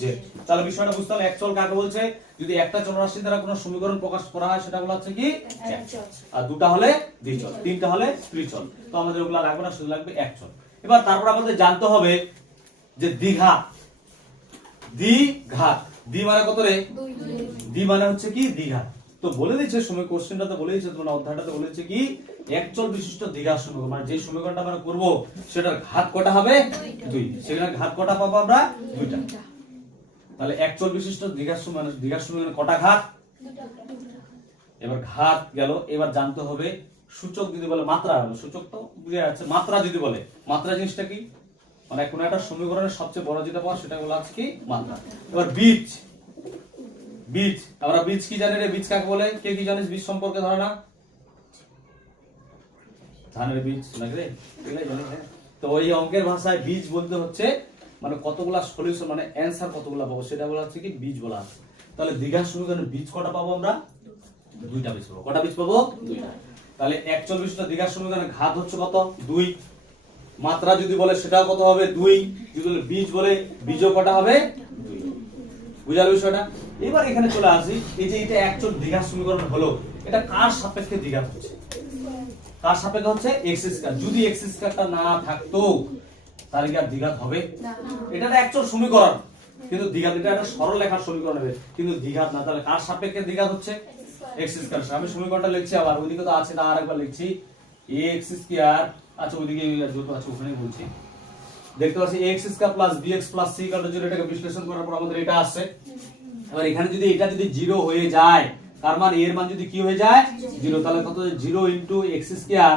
z। তাহলে বিষয়টা বুঝতে হবে এক চল কাকে বলছে, যদি একটা চলরাশি দ্বারা কোনো সমীকরণ প্রকাশ করা হয় সেটা বলা হচ্ছে কি এক চল, আর দুটা হলে দ্বিচল, তিনটা হলে ত্রিচল। তো আমাদের ওগুলা লাগবে না, শুধু লাগবে এক চল। এবার তারপর আমাদের জানতে হবে যে দ্বিঘাত, দ্বিঘাত, দ্বি মানে কত রে, দ্বি মানে হচ্ছে কি দ্বিঘাত। তো বলে দিচ্ছে সময় কোশ্চেনটাতে বলে দিচ্ছে, তোমরা অধ্যায়টাতে বলে দিচ্ছে কি একচল বিশিষ্ট দ্বিঘাত সমীকরণ, মানে যে সমীকরণটা আমরা করব সেটার ঘাত কটা হবে দুই, সেখানে ঘাত কটা পাবো আমরা দুইটা। তাহলে একচল বিশিষ্ট দ্বিঘাত সমীকরণ, দ্বিঘাত সমীকরণ কটা ঘাত, এবার ঘাত গেল। এবার জানতে হবে সূচক যদি বলে মাত্রা, সূচক তো বুঝে যাচ্ছে, মাত্রা যদি বলে, মাত্রা জিনিসটা কি, মানে কোন একটা সমীকরণের সবচেয়ে বড় যেটা পাওয়া সেটা বলা আছে কি মাত্রা। এবার বীজ, বীজ আমরা বীজ কি জানি রে, বীজ কাকে বলে, কে কি জানিস বীজ সম্পর্কে ধারণা, ধানের বীজ নাকি রে, এগুলাই জানিস। তো ওই অঙ্কের ভাষায় বীজ বলতে হচ্ছে মানে কতগুলা সলিউশন, মানে অ্যানসার কতগুলা পাবো সেটা বলা হচ্ছে কি বীজ বলা আছে। তাহলে দ্বিঘাত সমীকরণের বীজ কটা পাবো আমরা, দুইটা বীজ পাবো। কটা বীজ পাবো, দুইটা। তাহলে একচল বিশিষ্ট দ্বিঘাত সমীকরণের ঘাত হচ্ছে কত, দুই। মাত্রা যদি বলে সেটাও কত হবে, দুই। যদি বলে বীজ বলে, বীজও কটা হবে, দুই। বুঝাল বিষয়টা। এবার এখানে চলে আসি, এই যে এটা একচল দ্বিঘাত সমীকরণ হলো, এটা কার সাপেক্ষে দ্বিঘাত হচ্ছে, কার সাপেক্ষে হচ্ছে এক্স স্কয়ার। যদি এক্স স্কয়ারটা না থাকতো তাহলে কি আর দ্বিঘাত হবে, এটা একটা একচল সমীকরণ কিন্তু দ্বিঘাত, এটা একটা সরল রেখার সমীকরণ হবে কিন্তু দ্বিঘাত না। তাহলে কার সাপেক্ষে দ্বিঘাত হচ্ছে, এক্স স্কয়ার। আমি সমীকরণটা লিখছি, আবার ওইদিকে তো আছে না, আরেকবার লিখছি এক্স স্কয়ার, আচ্ছা ওইদিকে যত আছে ওখানেই বলছি, দেখতে পাচ্ছি x square plus bx plus c equal to 0, এটাকে বিশ্লেষণ করার পর আমাদের এটা আসছে। এবার এখানে যদি এটা যদি 0 হয়ে যায়, তার মানে এর মান যদি কি হয়ে যায় 0, তাহলে কত 0 into x square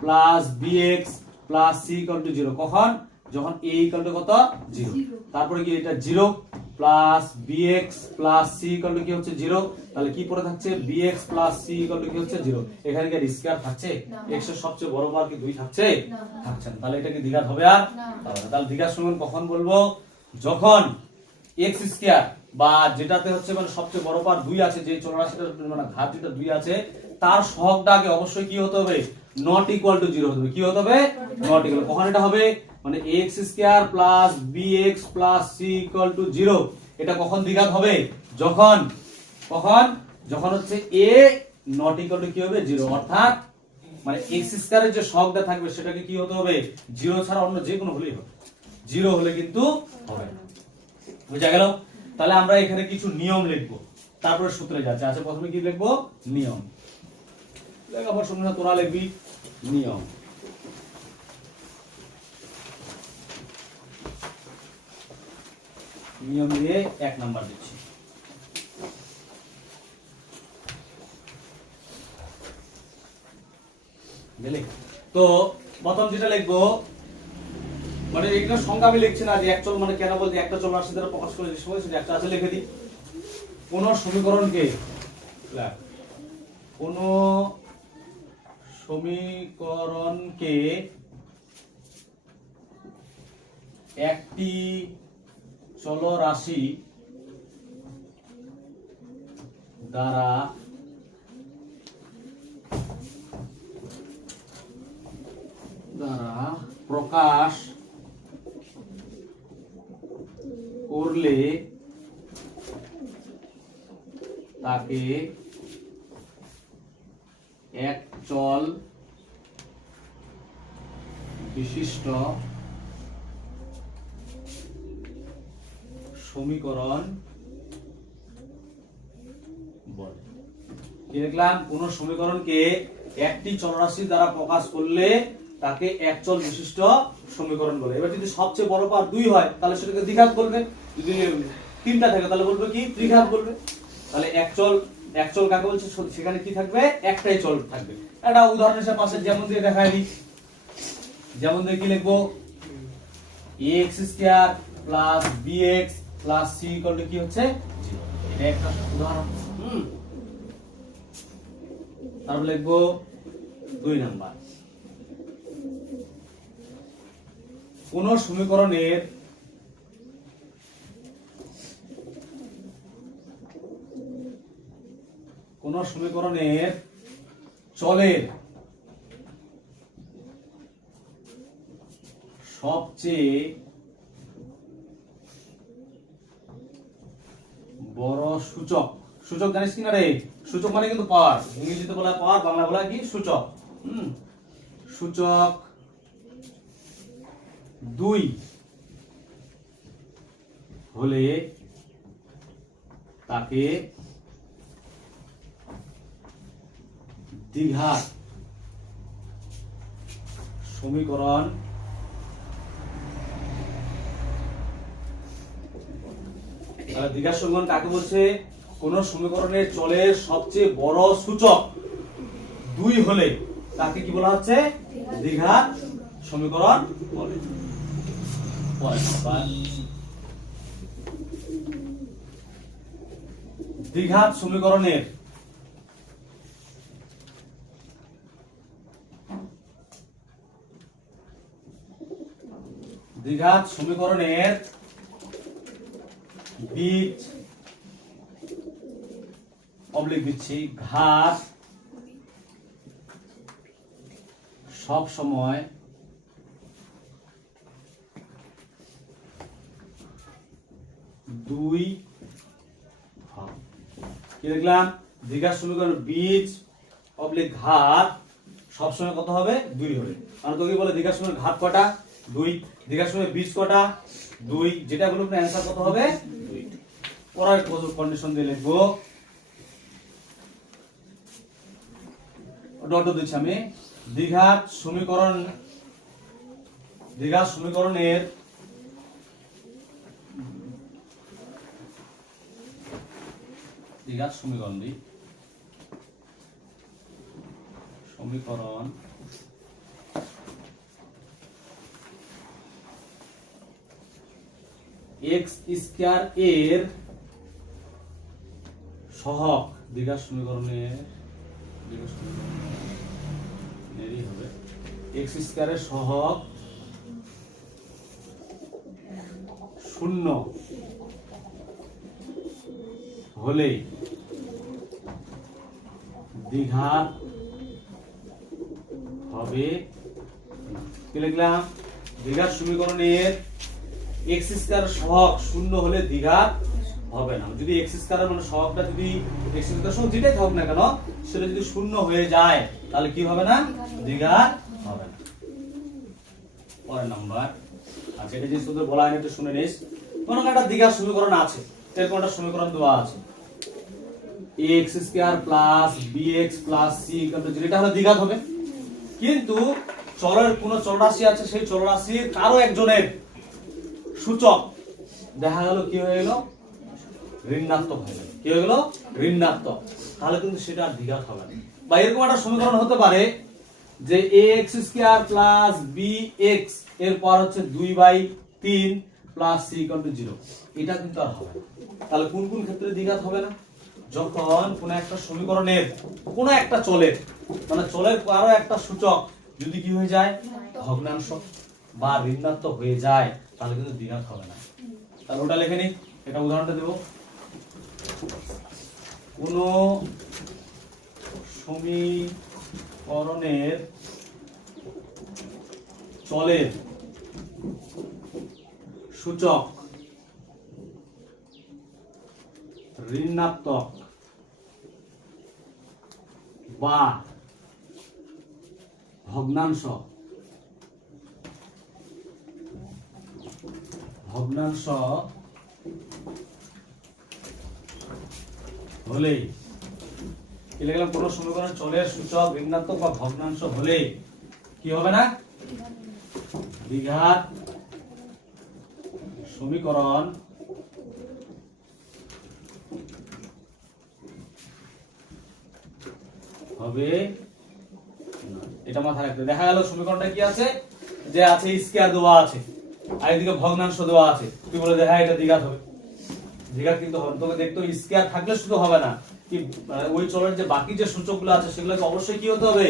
plus bx plus c equal to 0, কখন, যখন a ইকুয়াল টু কত 0। তারপরে কি এটা 0 plus bx plus c equal to কি হচ্ছে 0, তাহলে কি পড়ে থাকছে bx plus c equal to কি হচ্ছে 0। এখানে কি আর স্কয়ার থাকছে, x এর সবচেয়ে বড় মান কি 2 থাকছে, থাকছে না। তাহলে এটা কি দ্বিঘাত হবে আর হবে না। তাহলে দ্বিঘাত সমীকরণ কখন বলবো, যখন x স্কয়ার বা যেটাতে হচ্ছে মানে সবচেয়ে বড় পার 2 আছে, যে চলরাশিটার মানে ঘাত যেটা 2 আছে তার সহগটা আগে অবশ্যই কি হতে হবে, নট ইকুয়াল টু 0 হতে হবে। কি হতে হবে, নট ইকুয়াল। কখন এটা হবে, মানে x square plus bx plus c equal to 0, এটা কখন দ্বিঘাত হবে, যখন, কখন, যখন হচ্ছে a নট ইকুয়াল টু কি হবে 0, অর্থাৎ মানে x স্কয়ারের যে সহগটা থাকবে সেটাকে কি হতে হবে 0 ছাড়া অন্য যে কোনো হলেই হবে, 0 হলে কিন্তু হবে না। বুঝা গেল। তাহলে আমরা এখানে কিছু নিয়ম লিখবো, তারপরে সূত্রে যাচ্ছে। আচ্ছা প্রথমে কি লিখবো, নিয়ম। লেখাপড়ার সঙ্গে তোরা লিখবি নিয়ম। নিয়ম দিয়ে 1 নাম্বার দিচ্ছি। বুঝলি? তো প্রথম যেটা লিখবো, মানে এগুলো সংখ্যা আমি লিখছি না, যে একচল মানে কেন বলছি, একটা চলরাশি দ্বারা প্রকাশ করে যে সময় সেটা একটা আছে লিখে দিই। কোন সমীকরণকে, কোন সমীকরণকে একটি চলরাশি দ্বারা প্রকাশ করলে তাকে একচল বিশিষ্ট সমীকরণ বলে। কি লিখলাম, কোন সমীকরণকে একটি চলরাশি দ্বারা প্রকাশ করলে তাকে একচল বিশিষ্ট সমীকরণ বলে। এবার যদি সবচেয়ে বড় পার 2 হয় তাহলে সেটাকে দ্বিঘাত বলবে, যদি 3টা থাকে তাহলে বলবে কি ত্রিঘাত বলবে। তাহলে একচল, একচল কাকে বলছে, সেখানে কি থাকবে, একটাই চল থাকবে। একটা উদাহরণ হিসেবে পাশে যেমন দিয়ে দেখাই দিই, যেমন দিয়ে কি লিখবো, x square plus bx plus c equal to কি হচ্ছে 0, এটা একটা উদাহরণ। তারপর লিখবো 2 নাম্বার, কোন সমীকরণের চলের সবচেয়ে বড় সূচক, সূচক জানিস কিনা রে? সূচক মানে কিন্তু পাওয়ার, ইংরেজিতে বলা পাওয়ার, বাংলা বলা কি সূচক। সূচক 2 হলে তাকে দ্বিঘাত সমীকরণ দ্বিঘাত সমীকরণ কাকে বলছে? কোন সমীকরণের চলের সবচেয়ে বড় সূচক 2 হলে তাকে কি বলা হচ্ছে? দ্বিঘাত সমীকরণ বলে। দ্বিঘাত সমীকরণের বীজ অবলিক দিচ্ছি ঘাত সব সময় দুই হয়। কি লিখলাম? দ্বিঘাত সমীকরণ বীজ অবলিক ঘাত সবসময় কত হবে? 2 হবে। মানে তোকে বলে দ্বিঘাত সমীকরণ ঘাত কটা? 2। দ্বিঘাত সমীকরণ বীজ কটা? 2। যেটা বলবো অ্যান্সার কত হবে? 2। পরের কন্ডিশন দিয়ে লিখবো, ডট দিচ্ছি আমি, দ্বিঘাত সমীকরণের সমীকরণ x স্কয়ার এর সহগ, দ্বিঘাত সমীকরণের হবে x স্কয়ারের সহগ 0 হলে দ্বিঘাত হবে। কি লিখলাম? দ্বিঘাত সমীকরণের x স্কয়ার সহগ 0 হলে দ্বিঘাত হবে না। যদি x স্কয়ার মানে সহগটা যদি x স্কয়ার সহগ যেটাই থাকুক না কেন সেটা যদি 0 হয়ে যায় তাহলে কি হবে না? দ্বিঘাত হবে না। পরের নাম্বার, আচ্ছা এটা যে শুধু বলা হয়নি একটু শুনে নিস। কোন একটা দ্বিঘাত সমীকরণ আছে, এরকম একটা সমীকরণ দেওয়া আছে x square plus bx plus c যেটা হলো দ্বিঘাত হবে। কিন্তু চলের কোন চলরাশি আছে, সেই চলরাশির কারো একজনের সূচক দেখা গেল কি হয়ে গেল? ঋণাত্মক হয়ে গেল। কি হয়ে গেল? ঋণাত্মক। তাহলে কিন্তু সেটা আর দ্বিঘাত হবে না। বা এরকম একটা সমীকরণ হতে পারে যে ax স্কয়ার প্লাস bx এর পর হচ্ছে 2/3 প্লাস c = 0। এটা কিন্তু আর হবে না। তাহলে কোন কোন ক্ষেত্রে দ্বিঘাত হবে না? যখন কোন একটা সমীকরণের কোন একটা চলের মানে চলের কারো একটা সূচক যদি কি হয়ে যায়? ভগ্নাংশ বা ঋণাত্মক হয়ে যায় তাহলে কিন্তু দ্বিঘাত হবে না। তাহলে ওটা লিখে নি, এটা উদাহরণটা দেব। কোন সমীকরণের চলের সূচক ঋণাত্মক বা ভগ্নাংশ হলে কি লিখলাম? কোন সমীকরণের চলের সূচক ঋণাত্মক বা ভগ্নাংশ হলে কি হবে না? দ্বিঘাত সমীকরণ হবে না। এটা মাথায় রাখতে। দেখা গেল সমীকরণটা কি আছে? যে আছে স্কয়ার দেওয়া আছে আর এদিকে ভগ্নাংশ দেওয়া আছে, তুই বলে দেখা এটা দ্বিঘাত হবে। দ্বিঘাত কিন্তু হবে। তোকে দেখতে স্কয়ার থাকলে শুধু হবে না, কি ওই চলের যে বাকি যে সূচকগুলো আছে সেগুলোকে অবশ্যই কি হতে হবে?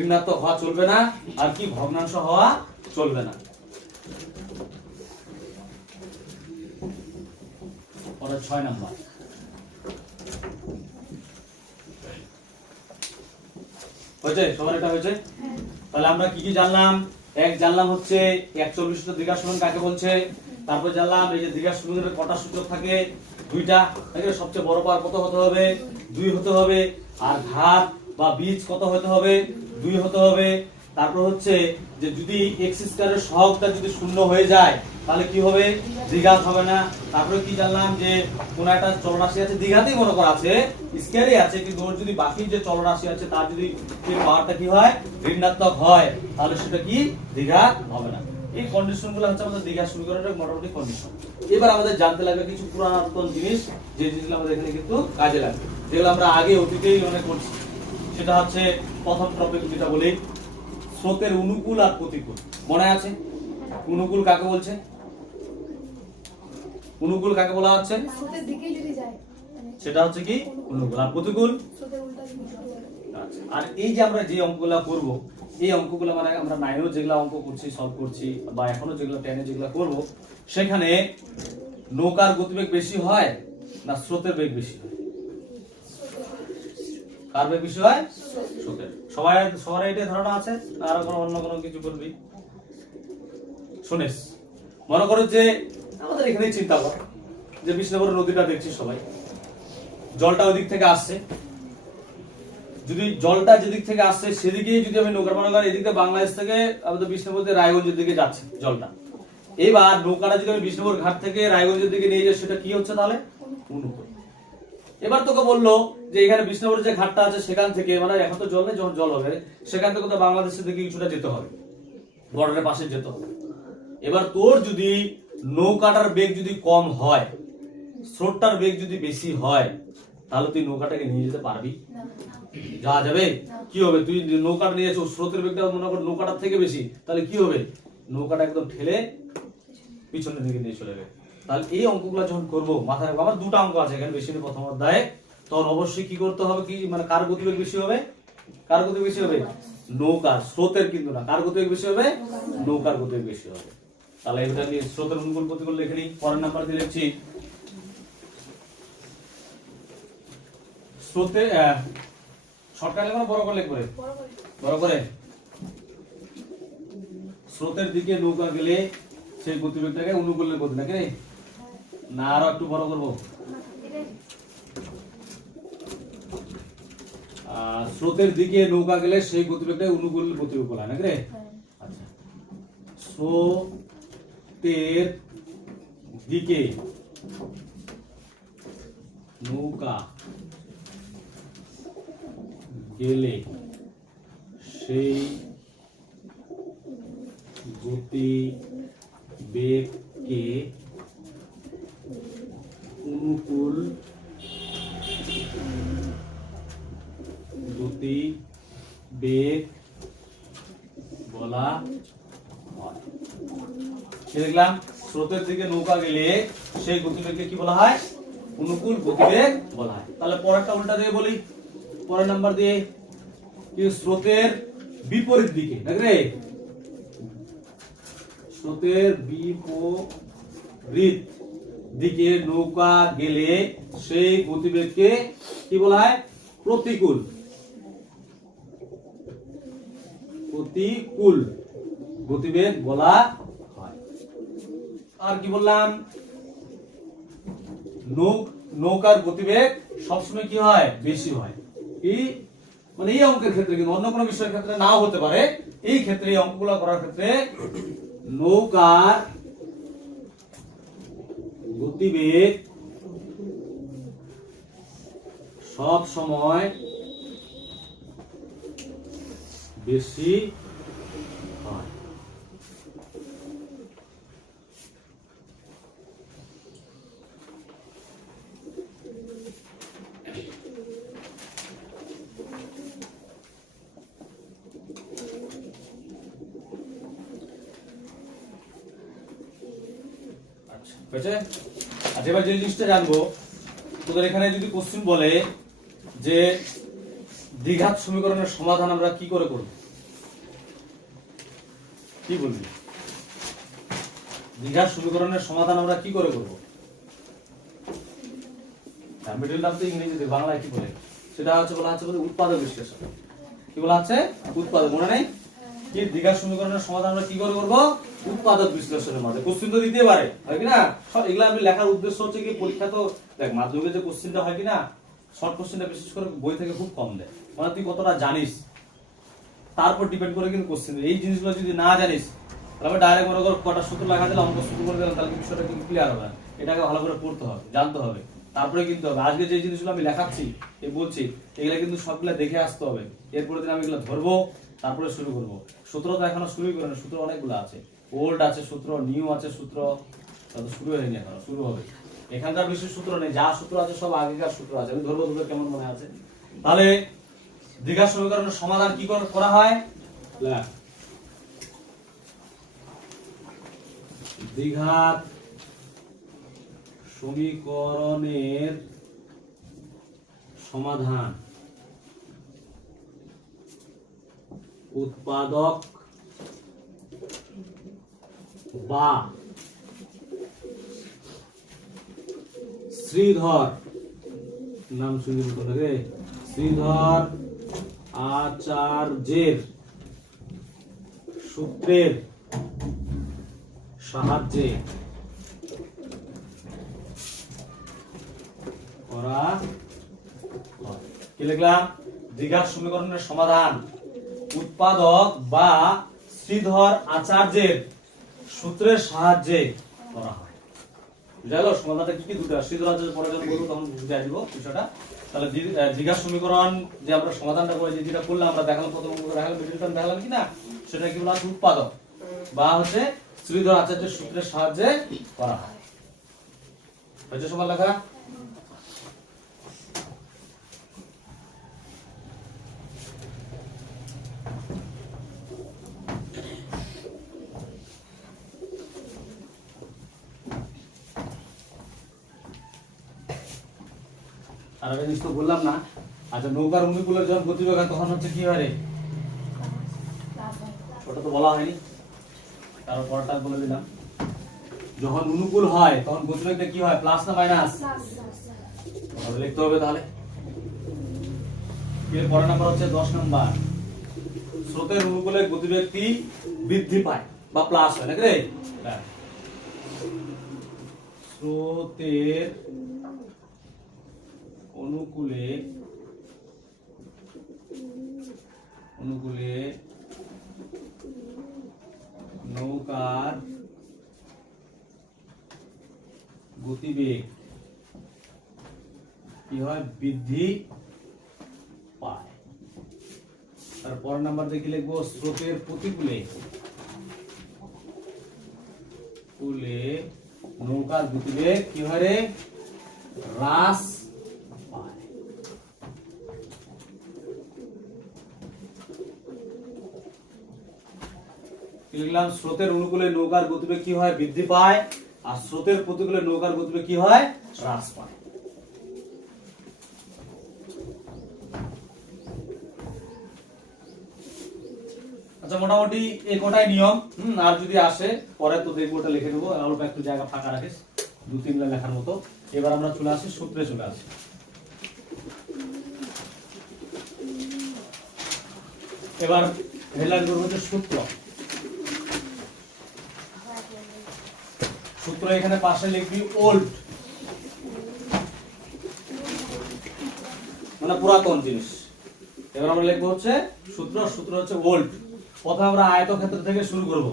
ঋণাত্মক হওয়া চলবে না, আর কি ভগ্নাংশ হওয়া চলবে না। পরে 6 নাম্বার, হয়েছে? সবার এটা হয়েছে? তাহলে আমরা কি কি জানলাম? এক জানলাম হচ্ছে একচল বিশিষ্ট দ্বিঘাত সমীকরণ কাকে বলছে। তারপর জানলাম এই যে দ্বিঘাত সমীকরণের কটা সূত্র থাকে, দুইটা। সবচেয়ে বড় পাওয়ার কত হতে হবে? 2 হতে হবে। আর ঘাত বা বীজ কত হতে হবে? 2 হতে হবে। তারপর হচ্ছে যে যদি x স্কয়ারের সহগটা যদি শূন্য হয়ে যায় তাহলে কি হবে? দ্বিঘাত হবে না। তারপরে কি জানলাম যে কোন একটা চলরাশি আছে, দ্বিঘাতেই মনে করা আছে, স্কয়ারই আছে, কিন্তু ওর যদি বাকি যে চলরাশি আছে তার যদি পাওয়ারটা কি হয়? ঋণাত্মক হয়, তাহলে সেটা কি? দ্বিঘাত হবে না। এই কন্ডিশনগুলো হচ্ছে আমাদের দ্বিঘাত সমীকরণের মোটামুটি কন্ডিশন। এবার আমাদের জানতে লাগবে কিছু পুরাতন জিনিস, যে জিনিসগুলো আমাদের এখানে কিন্তু কাজে লাগবে, যেগুলো আমরা আগে অতীতেই অনেক করছি। সেটা হচ্ছে প্রথম টপিক যেটা বলি, স্রোতের অনুকূল আর প্রতিকূল। মনে আছে অনুকূল কাকে বলছে? অনুকূল কাকে বলা হচ্ছে? স্রোতের দিকেই যদি যায় সেটা হচ্ছে কি? অনুকূল। আর প্রতিকূল? স্রোতের উল্টা দিকে চলে যাবে। আচ্ছা, আর এই যে আমরা যে অঙ্কগুলো করব, এই অঙ্কগুলো মানে আমরা 9এও যেগুলো অঙ্ক করছি, সলভ করছি, বা এখনো যেগুলো 10 এ যেগুলো করব, সেখানে নৌকার গতিবেগ বেশি হয় না স্রোতের বেগ বেশি হয়? কার বেগ বেশি হয়? স্রোতের। সবার এটা ধারণা আছে না আর কোনো অন্য কোনো কিছু করবি? শুনিস, মনে করো যে আমাদের এখানেই চিন্তা কর যে বিষ্ণুপুর নদীটা দেখছি সবাই, জলটা ওই দিক থেকে আসছে। যদি জলটা যেদিক থেকে আসছে সেদিকেই যদি আমি নৌকা, মনে করি এদিকে বাংলাদেশ থেকে আমাদের বিষ্ণুপুর থেকে রায়গঞ্জের দিকে যাচ্ছে জলটা, এবার নৌকাটা যদি আমি বিষ্ণুপুর ঘাট থেকে রায়গঞ্জের দিকে নিয়ে যাই, সেটা কি হচ্ছে তাহলে? অনুকূল। এবার তোকে বললো যে এখানে বিষ্ণুপুরের যে ঘাটটা আছে সেখান থেকে, মানে এখন তো জল নেই, যখন জল হবে সেখান থেকে তো বাংলাদেশের দিকে কিছুটা যেতে হবে, বর্ডারের পাশে যেতে হবে। এবার তোর যদি নৌকাটার বেগ যদি কম হয়, স্রোতটার বেগ যদি বেশি হয়, তাহলে তুই নৌকাটাকে নিয়ে যেতে পারবি? যাওয়া যাবে? কি হবে? তুই নৌকাটা নিয়ে এসো, স্রোতের বেগটা মনে কর নৌকাটার থেকে বেশি, তাহলে কি হবে? নৌকাটা একদম ঠেলে পিছনের দিকে নিয়ে চলে যাবে। তাহলে এই অঙ্কগুলো যখন করবো মাথায় রাখবো, আমার দুটো অঙ্ক আছে এখানে বেশি নেই প্রথম অধ্যায়ে, তখন অবশ্যই কি করতে হবে, কি মানে কার গতিবেগ বেশি হবে? কার গতিবেগ বেশি হবে? নৌকার, স্রোতের কিন্তু না। কার গতিবেগ বেশি হবে? নৌকার গতিবেগ বেশি হবে। তাহলে এটা নিয়ে স্রোতের অনুকূল প্রতিকূল লিখে নিই। পরের নাম্বার দিয়ে লিখছি স্রোতে, শর্টকাট লিখবো না বড় করে লিখবো? বড় করে। স্রোতের দিকে নৌকা গেলে সেই গতিবেগটাকে অনুকূলের গতি, নাকি না আরো একটু বড় করবো? স্রোতের দিকে নৌকা গেলে সেই গতিবেগটা অনুকূল গতিবেগ বলা হয়, নাকি রে? আচ্ছা, স্রোতের দিকে নৌকা গেলে সেই গতিবেগকে অনুকূল গতিবেগ বলা হয়। কি দেখলাম? স্রোতের দিকে নৌকা গেলে সেই গতিবেগকে কি বলা হয়? অনুকূল গতিবেগ বলা হয়। তাহলে পরেরটা উল্টা দিয়ে বলি, পরের নাম্বার দিয়ে কি? স্রোতের বিপরীত দিকে, নাকি রে? স্রোতের বিপরীত দিকে নৌকা গেলে সেই গতিবেগকে কি বলা হয়? প্রতিকূল। প্রতিকূল গতিবেগ বলা হয়। আর কি বললাম? নৌকার গতিবেগ সবসময় কি হয়? বেশি হয়। কি মানে এই অঙ্কের ক্ষেত্রে, কিন্তু অন্য কোনো বিষয়ের ক্ষেত্রে নাও হতে পারে। এই ক্ষেত্রে এই অঙ্কগুলো করার ক্ষেত্রে নৌকার গতিবেগ সব সময় বেশি হয়। আচ্ছা, এবার যে জিনিসটা জানবো, তোদের এখানে যদি কোশ্চেন বলে যে দ্বিঘাত সমীকরণের সমাধান আমরা কি করে করব, কি বলবি? দ্বিঘাত সমীকরণের সমাধান আমরা কি করে করব? মিডল টার্ম তো ইংরেজিতে, বাংলায় কি বলে? সেটা হচ্ছে বলা হচ্ছে উৎপাদক বিশ্লেষণ। কি বলা আছে? উৎপাদক। মনে নেই? কি দ্বিঘাত সমীকরণের সমাধান আমরা কি করে করব? উৎপাদক বিশ্লেষণের মাধ্যমে। কোশ্চেন তো দিতে পারে, হয় কি না? সব এগুলা আমি লেখার উদ্দেশ্য হচ্ছে কি, পরীক্ষা তো দেখ মাধ্যমিকে যে কোশ্চেনটা হয় কি না, শর্ট কোশ্চেনটা বিশেষ করে বই থেকে খুব কম দেয়। মানে তুই কতটা জানিস তারপর ডিপেন্ড করে কিন্তু কোশ্চেন। এই জিনিসগুলো যদি না জানিস তাহলে ডাইরেক্ট মনে কর কটা সূত্র লেখা দিলাম, অঙ্ক শুরু করে দিলাম, তাহলে বিষয়টা কিন্তু ক্লিয়ার হবে না। এটাকে ভালো করে পড়তে হবে, জানতে হবে, তারপরে কিন্তু হবে। আজকে যে জিনিসগুলো আমি লেখাচ্ছি, বলছি, এগুলা কিন্তু সবগুলা দেখে আসতে হবে। এরপরে দিন আমি এগুলো ধরবো, তারপরে শুরু করব। সূত্র তো এখনো শুরুই করে না, সূত্র অনেকগুলো আছে। ওল্ড আছে সূত্র, নিউ আছে সূত্র, তাহলে শুরু হয়নি এখনো, শুরু হবে। এখানকার বিশেষ সূত্র নেই, যা সূত্র আছে সব আগেকার সূত্র আছে। আমি ধরবো, তোদের কেমন মনে আছে। তাহলে দ্বিঘাত সমীকরণের সমাধান কি করে করা হয়? দ্বিঘাত সমীকরণের সমাধান উৎপাদক বা শ্রীধর, নাম শুনি রে, শ্রীধর আচার্যের সূত্রের সাহায্যে করা হয়। কি লিখলাম? দ্বিঘাত সমীকরণের সমাধান উৎপাদক বা শ্রীধর আচার্যের সূত্রের সাহায্যে করা হয়। বুঝা গেল? সমাধানটা কি? দুটো। শ্রীধর আচার্য পরে যখন বলবো তখন বুঝিয়ে দিব বিষয়টা। তাহলে দ্বিঘাত সমীকরণ যে আমরা সমাধানটা করে যেটা করলাম, আমরা দেখালাম, প্রথম অঙ্ক দেখালাম, মিডল টার্ম দেখালাম কি না, সেটা কি বলা হয়? উৎপাদক বা হচ্ছে শ্রীধর আচার্যের সূত্রের সাহায্যে করা হয়। হয়েছে সবার লেখা? আর একটা জিনিস তো বললাম না। আচ্ছা, নৌকার অনুকূলের যখন গতিবেগ হয় তখন হচ্ছে কি হয় রে? ওটা তো বলা হয়নি, তার পরটা বলে দিলাম। যখন অনুকূল হয় তখন গতিবেগটা কি হয়? প্লাস না মাইনাস? তাহলে লিখতে হবে। তাহলে এর পরের নাম্বার হচ্ছে 10 নাম্বার। স্রোতের অনুকূলে গতিবেগটি বৃদ্ধি পায় বা প্লাস হয়, নাকি রে? স্রোতের অনুকূলে নৌকার গতিবেগ কি হয়? বৃদ্ধি পায়। তারপর নাম্বার দেখি লিখবো স্রোতের প্রতিকূলে নৌকার গতিবেগ কি হয় রে? হ্রাস পায়। লিখলাম স্রোতের অনুকূলে নৌকার গতিবেগ কি হয়? বৃদ্ধি পায়। আর স্রোতের প্রতিকূলে নৌকার গতিবেগ কি হয়? হ্রাস পায়। আচ্ছা, মোটামুটি এই কটাই নিয়ম। আর যদি আসে পরে তো দেখবো, ওটা লিখে দেবো। অল্প একটু জায়গা ফাঁকা রাখিস, 2-3 লাইন লেখার মতো। এবার আমরা চলে আসি সূত্রে, চলে আসি। এবার হেডলাইন করবো হচ্ছে সূত্র। সূত্র এখানে পাশে লিখবি ওল্ড, মানে পুরাতন জিনিস। এবার আমরা লিখবো হচ্ছে সূত্র। সূত্র হচ্ছে ওল্ড। প্রথমে আমরা আয়তক্ষেত্র থেকে শুরু করব।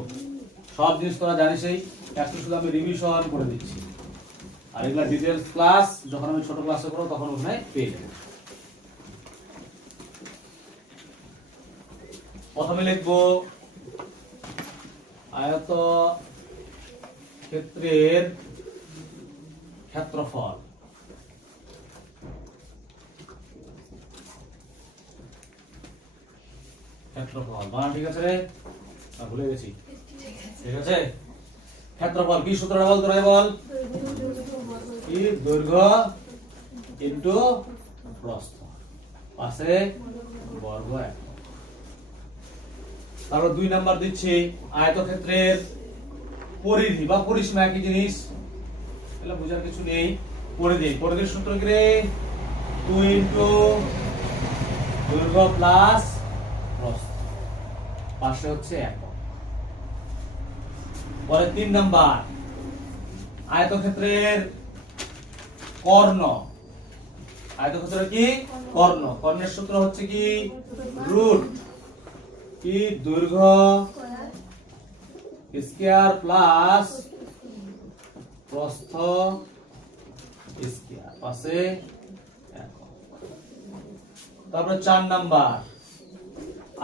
সব জিনিস তোরা জানিসই, একটু শুধু আমি রিভিশন করে দিচ্ছি। আর এগুলা ডিটেইলস ক্লাস যখন আমি ছোট ক্লাসে করব তখন ওখানে পেয়ে যাবে। প্রথমে লিখবো আয়তক্ষেত্রের ক্ষেত্রফল। ক্ষেত্রফল বানান ঠিক আছে রে? ভুলে গেছি। ঠিক আছে, ক্ষেত্রফল কি সূত্রটা বল? তোরাই বল। কি? দৈর্ঘ্য ইনটু প্রস্থ, পাশে বর্গ একক। তারপর 2 নাম্বার দিচ্ছি আয়তক্ষেত্রের পরিধি বা পরিসীমা, একই জিনিস, এগুলো বোঝার কিছু নেই। পরিধি, পরিধির সূত্র কি রে? 2 ইনটু দৈর্ঘ্য প্লাস প্রস্থ, পাশে হচ্ছে একক। পরে 3 নাম্বার, আয়তক্ষেত্রের কর্ণ। আয়তক্ষেত্রের কি কর্ণ, কর্ণের সূত্র হচ্ছে কি রুট কি দৈর্ঘ্য স্কয়ার প্লাস প্রস্থ স্কয়ার, পাশে একক। তারপরে 4 নাম্বার,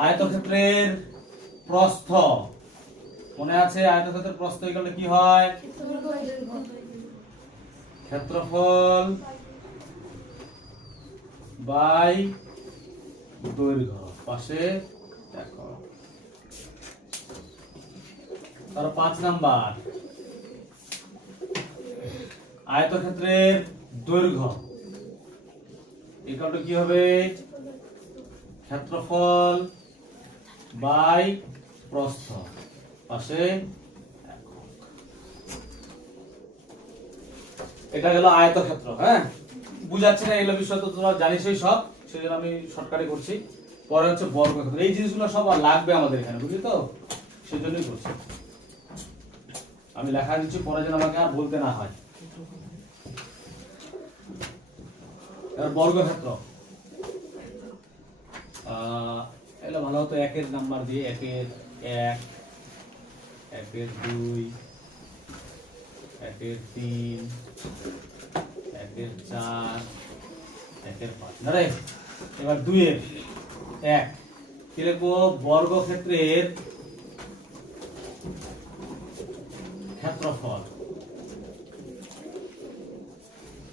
আয়তক্ষেত্রের প্রস্থ। মনে আছে আয়তক্ষেত্রের প্রস্থ এখানে কি হয়, ক্ষেত্রফল বাই দৈর্ঘ্য, পাশে একক। তারপর 5 নাম্বার, আয়তক্ষেত্রের দৈর্ঘ্য এখানে কি হবে, ক্ষেত্রফল বাই প্রস্থ, পাশে একক। এটা গেল আয়তক্ষেত্র। হ্যাঁ, বুঝাচ্ছি না এগুলো বিষয় তো তোমরা জানিসই সব, সেজন্য আমি শর্টকাটে করছি। পরে হচ্ছে বর্গক্ষেত্র, এই জিনিসগুলো সব আর লাগবে আমাদের এখানে, বুঝলি তো, সেজন্যই করছি। আমি লেখা দিচ্ছি পরে যেন আমাকে আর বলতে না হয়। এবার বর্গক্ষেত্র, এগুলো ভালো হতো একের নাম্বার দিয়ে, একের 1, একের 2, একের 3, একের 4, একের 5। দাঁড়াই, এবার 2 এর 1 কি লিখবো, বর্গক্ষেত্রের ক্ষেত্রফল।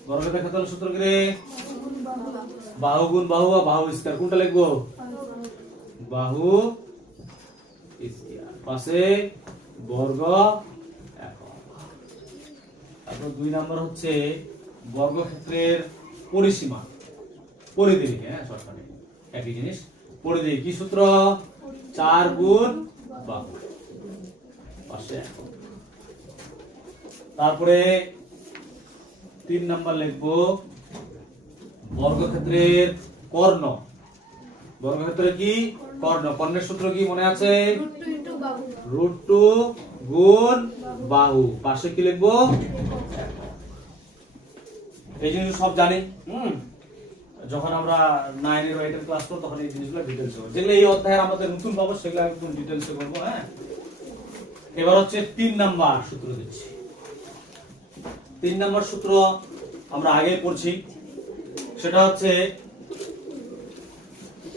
বর্গক্ষেত্রের ক্ষেত্রফল সূত্র কি রে, বাহু গুণ বাহু বা বাহু স্কয়ার। কোনটা লিখবো, বাহু স্কয়ার, পাশে বর্গ একক। তারপর 2 নাম্বার হচ্ছে বর্গক্ষেত্রের পরিসীমা, পরিধি। হ্যাঁ, শর্টকাটে একই জিনিস, পরিধি। কি সূত্র, 4 গুণ বাহু, পাশে একক। তারপরে 3 নাম্বার লিখবো বর্গক্ষেত্রের কর্ণ। বর্গক্ষেত্রের কি কর্ণ, কর্ণের সূত্র কি মনে আছে, √2 গুণ বাহু, পাশে কি লিখবো, এই জিনিস সব জানি। যখন আমরা 9 এর 8 এর ক্লাস করব তখন এই জিনিসগুলো ডিটেইলস হবে, যেগুলো এই অধ্যায়ে আমাদের নতুন পাবো সেগুলো একদম ডিটেইলসে করব। হ্যাঁ, এবার হচ্ছে 3 নাম্বার সূত্র দিচ্ছি। 3 নাম্বার সূত্র আমরা আগে পড়ছি, সেটা হচ্ছে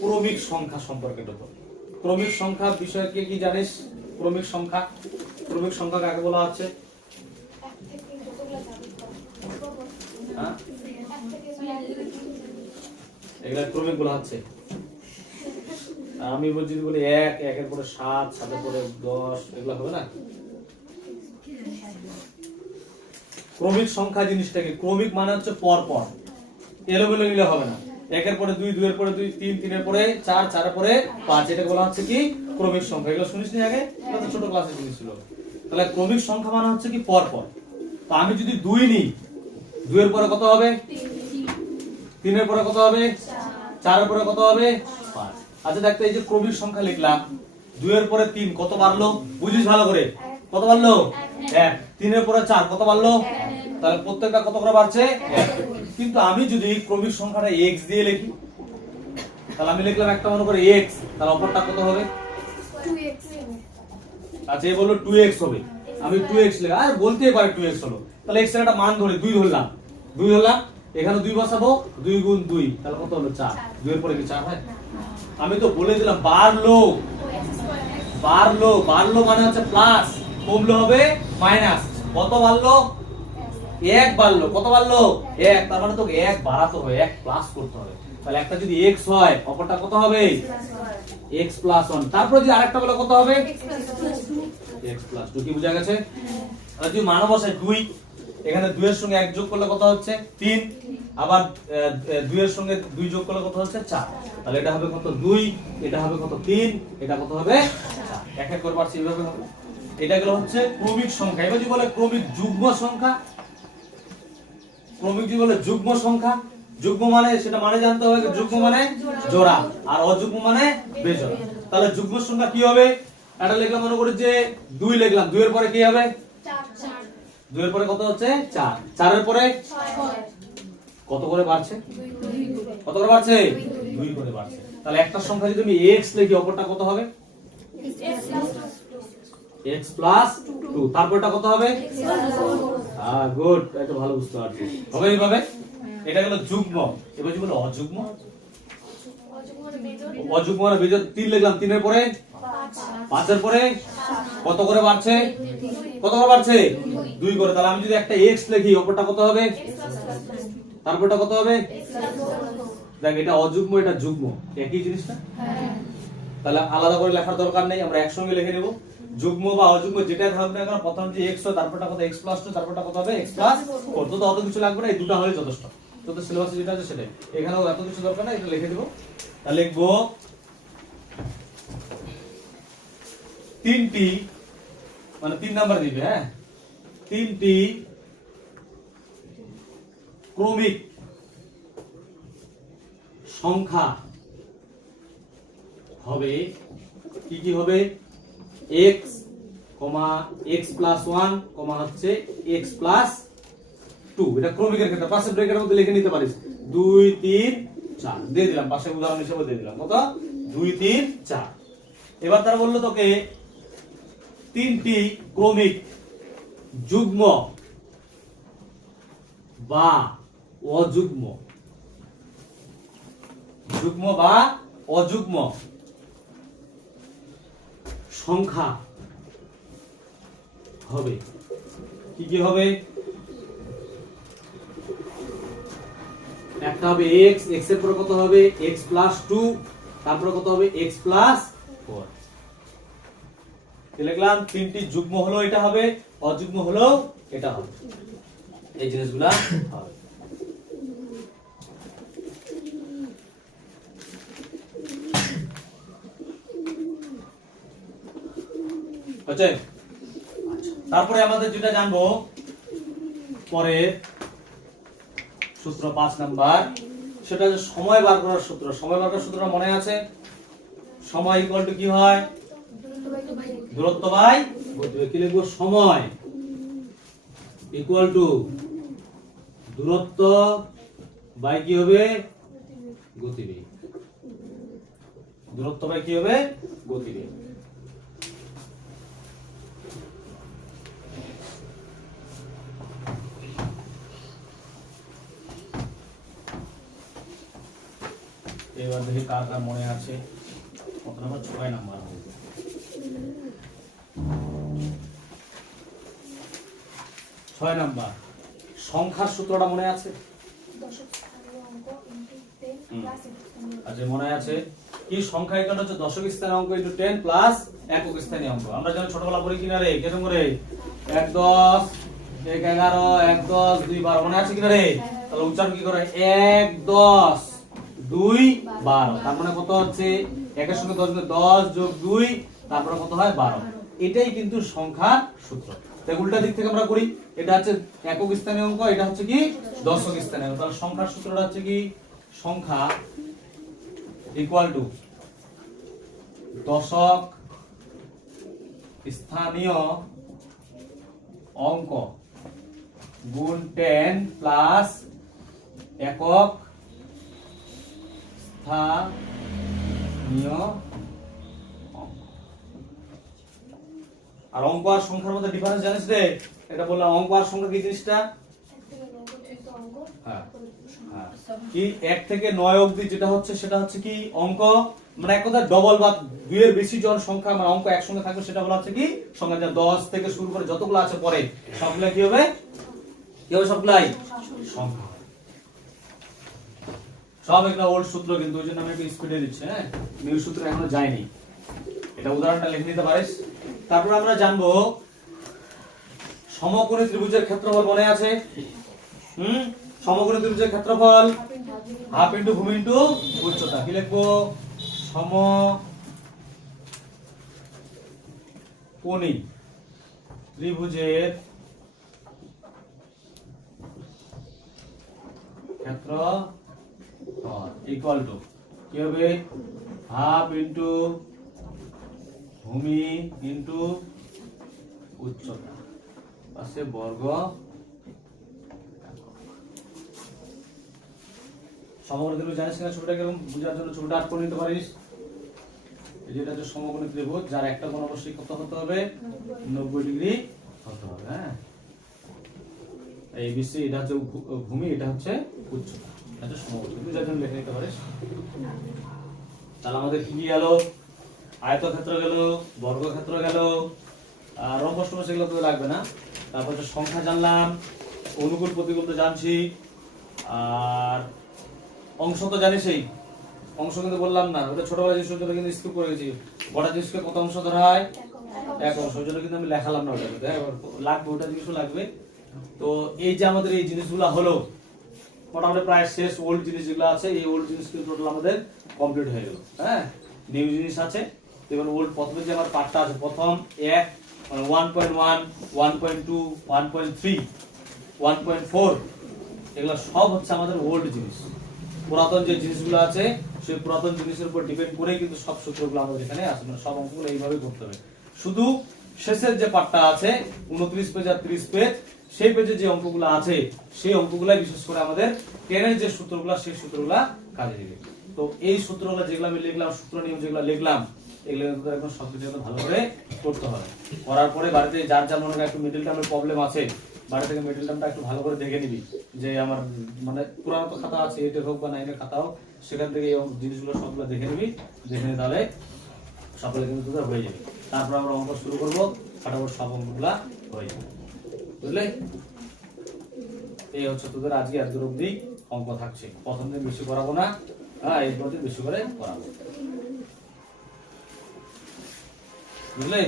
ক্রমিক সংখ্যা সম্পর্কে। ক্রমিক সংখ্যা বিষয়কে কি জানিস, ক্রমিক সংখ্যা, ক্রমিক সংখ্যা কাকে বলা হচ্ছে, হ্যাঁ, এগুলা ক্রমিক বলা হচ্ছে। আর আমি বলছি বলি 1, 1 এর পরে 7, 7 এর পরে 10, এগুলা হবে না। ক্রমিক সংখ্যা জিনিসটাকে, ক্রমিক মানে হচ্ছে পর পর, এলোমেলো নিলে হবে না। 1 এর পরে 2, 2 এর পরে 2, 3, 3 এর পরে 4, 4 এর পরে 5, এটা বলা হচ্ছে কি ক্রমিক সংখ্যা। এগুলো শুনিস নি আগে, এটা তো ছোট ক্লাসে জিনিস ছিল। তাহলে ক্রমিক সংখ্যা মানে হচ্ছে কি পর পর। তো আমি যদি 2 নিই, 2 এর পরে কত হবে, 3 এর পরে কত হবে, 4 এর পরে কত হবে, 5। আচ্ছা দেখতে, এই যে ক্রমিক সংখ্যা লিখলাম, 2 এর পরে 3 কত বাড়লো, বুঝিস ভালো করে, কত বাড়লো, 1। 3 এর পরে 4 কত বাড়লো, তাহলে প্রত্যেকটা কত করে বাড়ছে, 1। কিন্তু আমি যদি ক্রমিক সংখ্যাটা x দিয়ে লিখি, তাহলে আমি লিখলাম একটা মনে করে x, তাহলে অপরটা কত হবে, 2x। আচ্ছা এই বললো 2x হবে, আমি 2x লিখি, আর বলতেই পারে 2x হলো, তাহলে x এর একটা মান ধরে 2 ধরলাম, 2 ধরলাম, এখানে 2 বসাবো, 2 গুণ 2, তাহলে কত হলো 4। 2 এর পরে কি 4 হয়, আমি তো বলে দিলাম বাড়লো, বাড়লো, বাড়লো মানে হচ্ছে প্লাস, কমলো হবে মাইনাস। কত বাড়লো, 1 বাড়লো, কত বাড়লো 1, তার মানে তোকে 1 বাড়াতে হবে, 1 প্লাস করতে হবে। তাহলে একটা যদি x হয়, অপরটা কত হবে, x প্লাস 1। তারপর যদি আরেকটা বলে কত হবে, x প্লাস 2। কি বোঝা গেছে? তাহলে তুই মান বসাই 2, এখানে 2 এর সঙ্গে 1 যোগ করলে কত হচ্ছে 3, আবার 2 এর সঙ্গে 2 যোগ করলে কত হচ্ছে 4। তাহলে এটা হবে কত 2, এটা হবে কত 3, এটা কত হবে 4। এক এক করে পারছি এইভাবে হবে। এটা গুলো হচ্ছে ক্রমিক সংখ্যা। এবার যদি বলে ক্রমিক যুগ্ম সংখ্যা, ক্রমিক যদি বলে যুগ্ম সংখ্যা, যুগ্ম মানে সেটা মানে জানতে হবে, যুগ্ম মানে জোড়া আর অযুগ্ম মানে বেজোড়া। তাহলে যুগ্ম সংখ্যা কি হবে? এটা লিখলাম, মনে করি যে 2 লিখলাম, 2 এর পরে কি হবে? 2 এর পরে কত হচ্ছে? 4, 4 এর পরে কত করে বাড়ছে? কত করে বাড়ছে? 2 করে বাড়ছে। তাহলে একটা সংখ্যা যদি আমি x লিখি, অপরটা কত হবে? x প্লাস 2, তারপরটা কত হবে? হ্যাঁ, গুড, এটা ভালো বুঝতে পারছি। হবে এইভাবে। এটা হলো যুগ্ম। এবার কি বলে অযুগ্ম? অযুগ্ম মানে বিজোড়। 3 লিখলাম, 3 এর পরে 5 এর পরে কত করে বাড়ছে? কত করে বাড়ছে? 2 করে। তাহলে আমি যদি একটা x লিখি, অপরটা কত হবে? তারপরটা কত হবে? দেখ, এটা অযুগ্ম, এটা যুগ্ম, একই জিনিস না? তাহলে আলাদা করে লেখার দরকার নেই, আমরা একসঙ্গে লিখে নেব। যুগ্ম বা অযুগ্ম যেটা থাকবে না কেন, প্রথম যে x হয়, তারপরটা কত? x + 2, তারপরটা কত হবে? x + 4। তো অত কিছু লাগবে না, এই দুটো হলেই যথেষ্ট। তো সিলেবাসে যেটা আছে সেটাই। এখানেও এত কিছু দরকার না, এটা লিখে দেব। তাহলে লিখবো 3টি, মানে 3 নাম্বার দিবে, হ্যাঁ, 3টি ক্রমিক সংখ্যা হবে। কি কি হবে? x, x + 1, হচ্ছে x + 2। এটা ক্রমিকের ক্ষেত্রে পাশে ব্র্যাকেটের মধ্যে লিখে নিতে পারিস। 2 3 4 দিয়ে দিলাম, পাশে উদাহরণ হিসেবে দিয়ে দিলাম। কত? 2 3 4। এবার তারা বললো তোকে 3টি ক্রমিক যুগ্ম বা অযুগ্ম, যুগ্ম বা অযুগ্ম সংখ্যা হবে। কি কি হবে? একটা হবে x, x এর পরে কত হবে? x + 2, তারপরে কত হবে? x + 4। লিখলাম 3টি যুগ্ম হলো এটা হবে, অযুগ্ম হলো এটা হবে। এই জিনিসগুলা হবে। বুঝছেন? তারপরে আমাদের যেটা জানবো পরের সূত্র 5 নাম্বার, সেটা হচ্ছে সময় বার করার সূত্র। সময় বার করার সূত্রটা মনে আছে? সময় ইকুয়াল টু কি হয়? দূরত্ব বাই গতিবেগ। কি লিখবো? সময় ইকুয়াল টু দূরত্ব বাই কি হবে? গতিবেগ। দূরত্ব বাই কি হবে? গতিবেগ। এবার দেখি কার কার মনে আছে। কত নাম্বার? 6 নাম্বার। 6 নাম্বার সংখ্যার সূত্রটা মনে আছে? আচ্ছা, মনে আছে? কি সংখ্যা ইকুয়াল হচ্ছে দশক স্থানীয় অঙ্ক ইনটু 10 প্লাস একক স্থানীয় অঙ্ক। আমরা যখন ছোটবেলা পড়ি কিনা রে, কেমন করে? 1 10 1 11 1 10 2 12, মনে আছে কিনা রে? তাহলে উচ্চারণ কি করে? 1 10 2 12। তার মানে কত হচ্ছে? 1 এর সঙ্গে 10 10 যোগ 2, তারপরে কত হয়? 12। এটাই কিন্তু সংখ্যার সূত্র। তাই উল্টা দিক থেকে আমরা করি। এটা হচ্ছে একক স্থানীয় অঙ্ক, এটা হচ্ছে কি দশক স্থানীয় অঙ্ক। তাহলে সংখ্যার সূত্রটা হচ্ছে কি? সংখ্যা ইকুয়াল টু দশক স্থানীয় অঙ্ক গুণ 10 প্লাস একক স্থানীয় অঙ্ক। আর অঙ্ক আর সংখ্যার মধ্যে ডিফারেন্স জানিস রে? এটা বললাম, অঙ্ক আর সংখ্যা কি জিনিসটা? হ্যাঁ, কি 1 থেকে 9 অবধি যেটা হচ্ছে সেটা হচ্ছে কি অঙ্ক, মানে এক কথা ডবল বা 2 এর বেশি জন সংখ্যা মানে অঙ্ক একসঙ্গে থাকবে, সেটা বলা হচ্ছে কি সংখ্যা। 10 থেকে শুরু করে যতগুলো আছে পরে সবগুলা কি হবে? কি হবে? সবগুলাই সংখ্যা। সব একটা ওল্ড সূত্র, কিন্তু ওই জন্য আমি একটু স্পিডে দিচ্ছি। হ্যাঁ, নিউ সূত্র এখনো যায়নি। এটা উদাহরণটা লিখে নিতে পারিস। তারপর আমরা জানবো সমকোণী ত্রিভুজের ক্ষেত্রফল। মনে আছে? সমকোণী ত্রিভুজের ক্ষেত্রফল হাফ ইনটু ভূমি ইনটু উচ্চতা। কি লিখবো? সমকোণী ত্রিভুজের ক্ষেত্রফল ইকুয়াল টু কি হবে? হাফ ইনটু ভূমি ইন্টু উচ্চতা আছে বর্গ সমকোণী জানিস কিনা ছবিটা কেমন বোঝার জন্য ছবিটা আট করে নিতে পারিস। এই যেটা হচ্ছে সমকোণী ত্রিভুজ যার একটা কোণ অবশ্যই কত হতে হবে 90 ডিগ্রি হতে হবে। হ্যাঁ এই বিসি এটা হচ্ছে ভূমি এটা হচ্ছে উচ্চতা এটা হচ্ছে সমকোণী ত্রিভুজ জন্য লিখে নিতে পারিস। তাহলে আমাদের কি গেল আয়তক্ষেত্র গেল বর্গক্ষেত্র গেল আর রম্বস টম্বস এগুলো তো লাগবে না। তারপর হচ্ছে সংখ্যা জানলাম অনুকূল প্রতিকূল তো জানছি আর অংশ তো জানিসই অংশ কিন্তু বললাম না ওটা ছোটবেলা জিনিসের জন্য কিন্তু স্কিপ করে গেছি। বড় জিনিসকে কত অংশ ধরা হয় এক অংশ ওই জন্য কিন্তু আমি লেখালাম না ওটা লাগবে ওটা জিনিসও লাগবে। তো এই যে আমাদের এই জিনিসগুলো হলো মোটামুটি প্রায় শেষ ওল্ড জিনিস যেগুলো আছে এই ওল্ড জিনিস কিন্তু টোটাল আমাদের কমপ্লিট হয়ে গেল। হ্যাঁ নিউ জিনিস আছে এবার ওল্ড প্রথমে যে আমার পার্টটা আছে প্রথম 1 1.1 1.2 1.3 1.4 এগুলো সব হচ্ছে আমাদের ওল্ড জিনিস। পুরাতন যে জিনিসগুলো আছে সেই পুরাতন জিনিসের উপর ডিপেন্ড করেই কিন্তু সব সূত্রগুলো আমাদের এখানে আছে মানে সব অঙ্কগুলো এইভাবেই করতে হবে। শুধু শেষের যে পার্টটা আছে 29 পেজ আর 30 পেজ সেই পেজে যে অঙ্কগুলো আছে সেই অঙ্কগুলাই বিশেষ করে আমাদের 10 এর যে সূত্রগুলো সেই সূত্রগুলো কাজে দিবে। তো এই সূত্রগুলো যেগুলো আমি লিখলাম সূত্র নিয়ম যেগুলো লিখলাম এগুলো কিন্তু একদম সবকিছু ভালো করে করতে হবে। করার পরে বাড়িতে যার যার মনে হয় একটু মিডল টার্মের প্রবলেম আছে বাড়ি থেকে মিডল টার্মটা একটু ভালো করে দেখে নিবি যে আমার মানে পুরানো তো খাতা আছে 8 এর হোক বা 9 এর খাতা হোক সেখান থেকে এই জিনিসগুলো সবগুলো দেখে নিবি দেখে নিয়ে তাহলে সকলে কিন্তু তোদের হয়ে যাবে। তারপর আমরা অঙ্ক শুরু করবো ফটাফট সব অঙ্কগুলা হয়ে যাবে বুঝলে। এই হচ্ছে তোদের আজকের অবধি অঙ্ক থাকছে প্রথম দিন বেশি করাবো না হ্যাঁ এরপর দিন বেশি করে করাবো বুঝলে।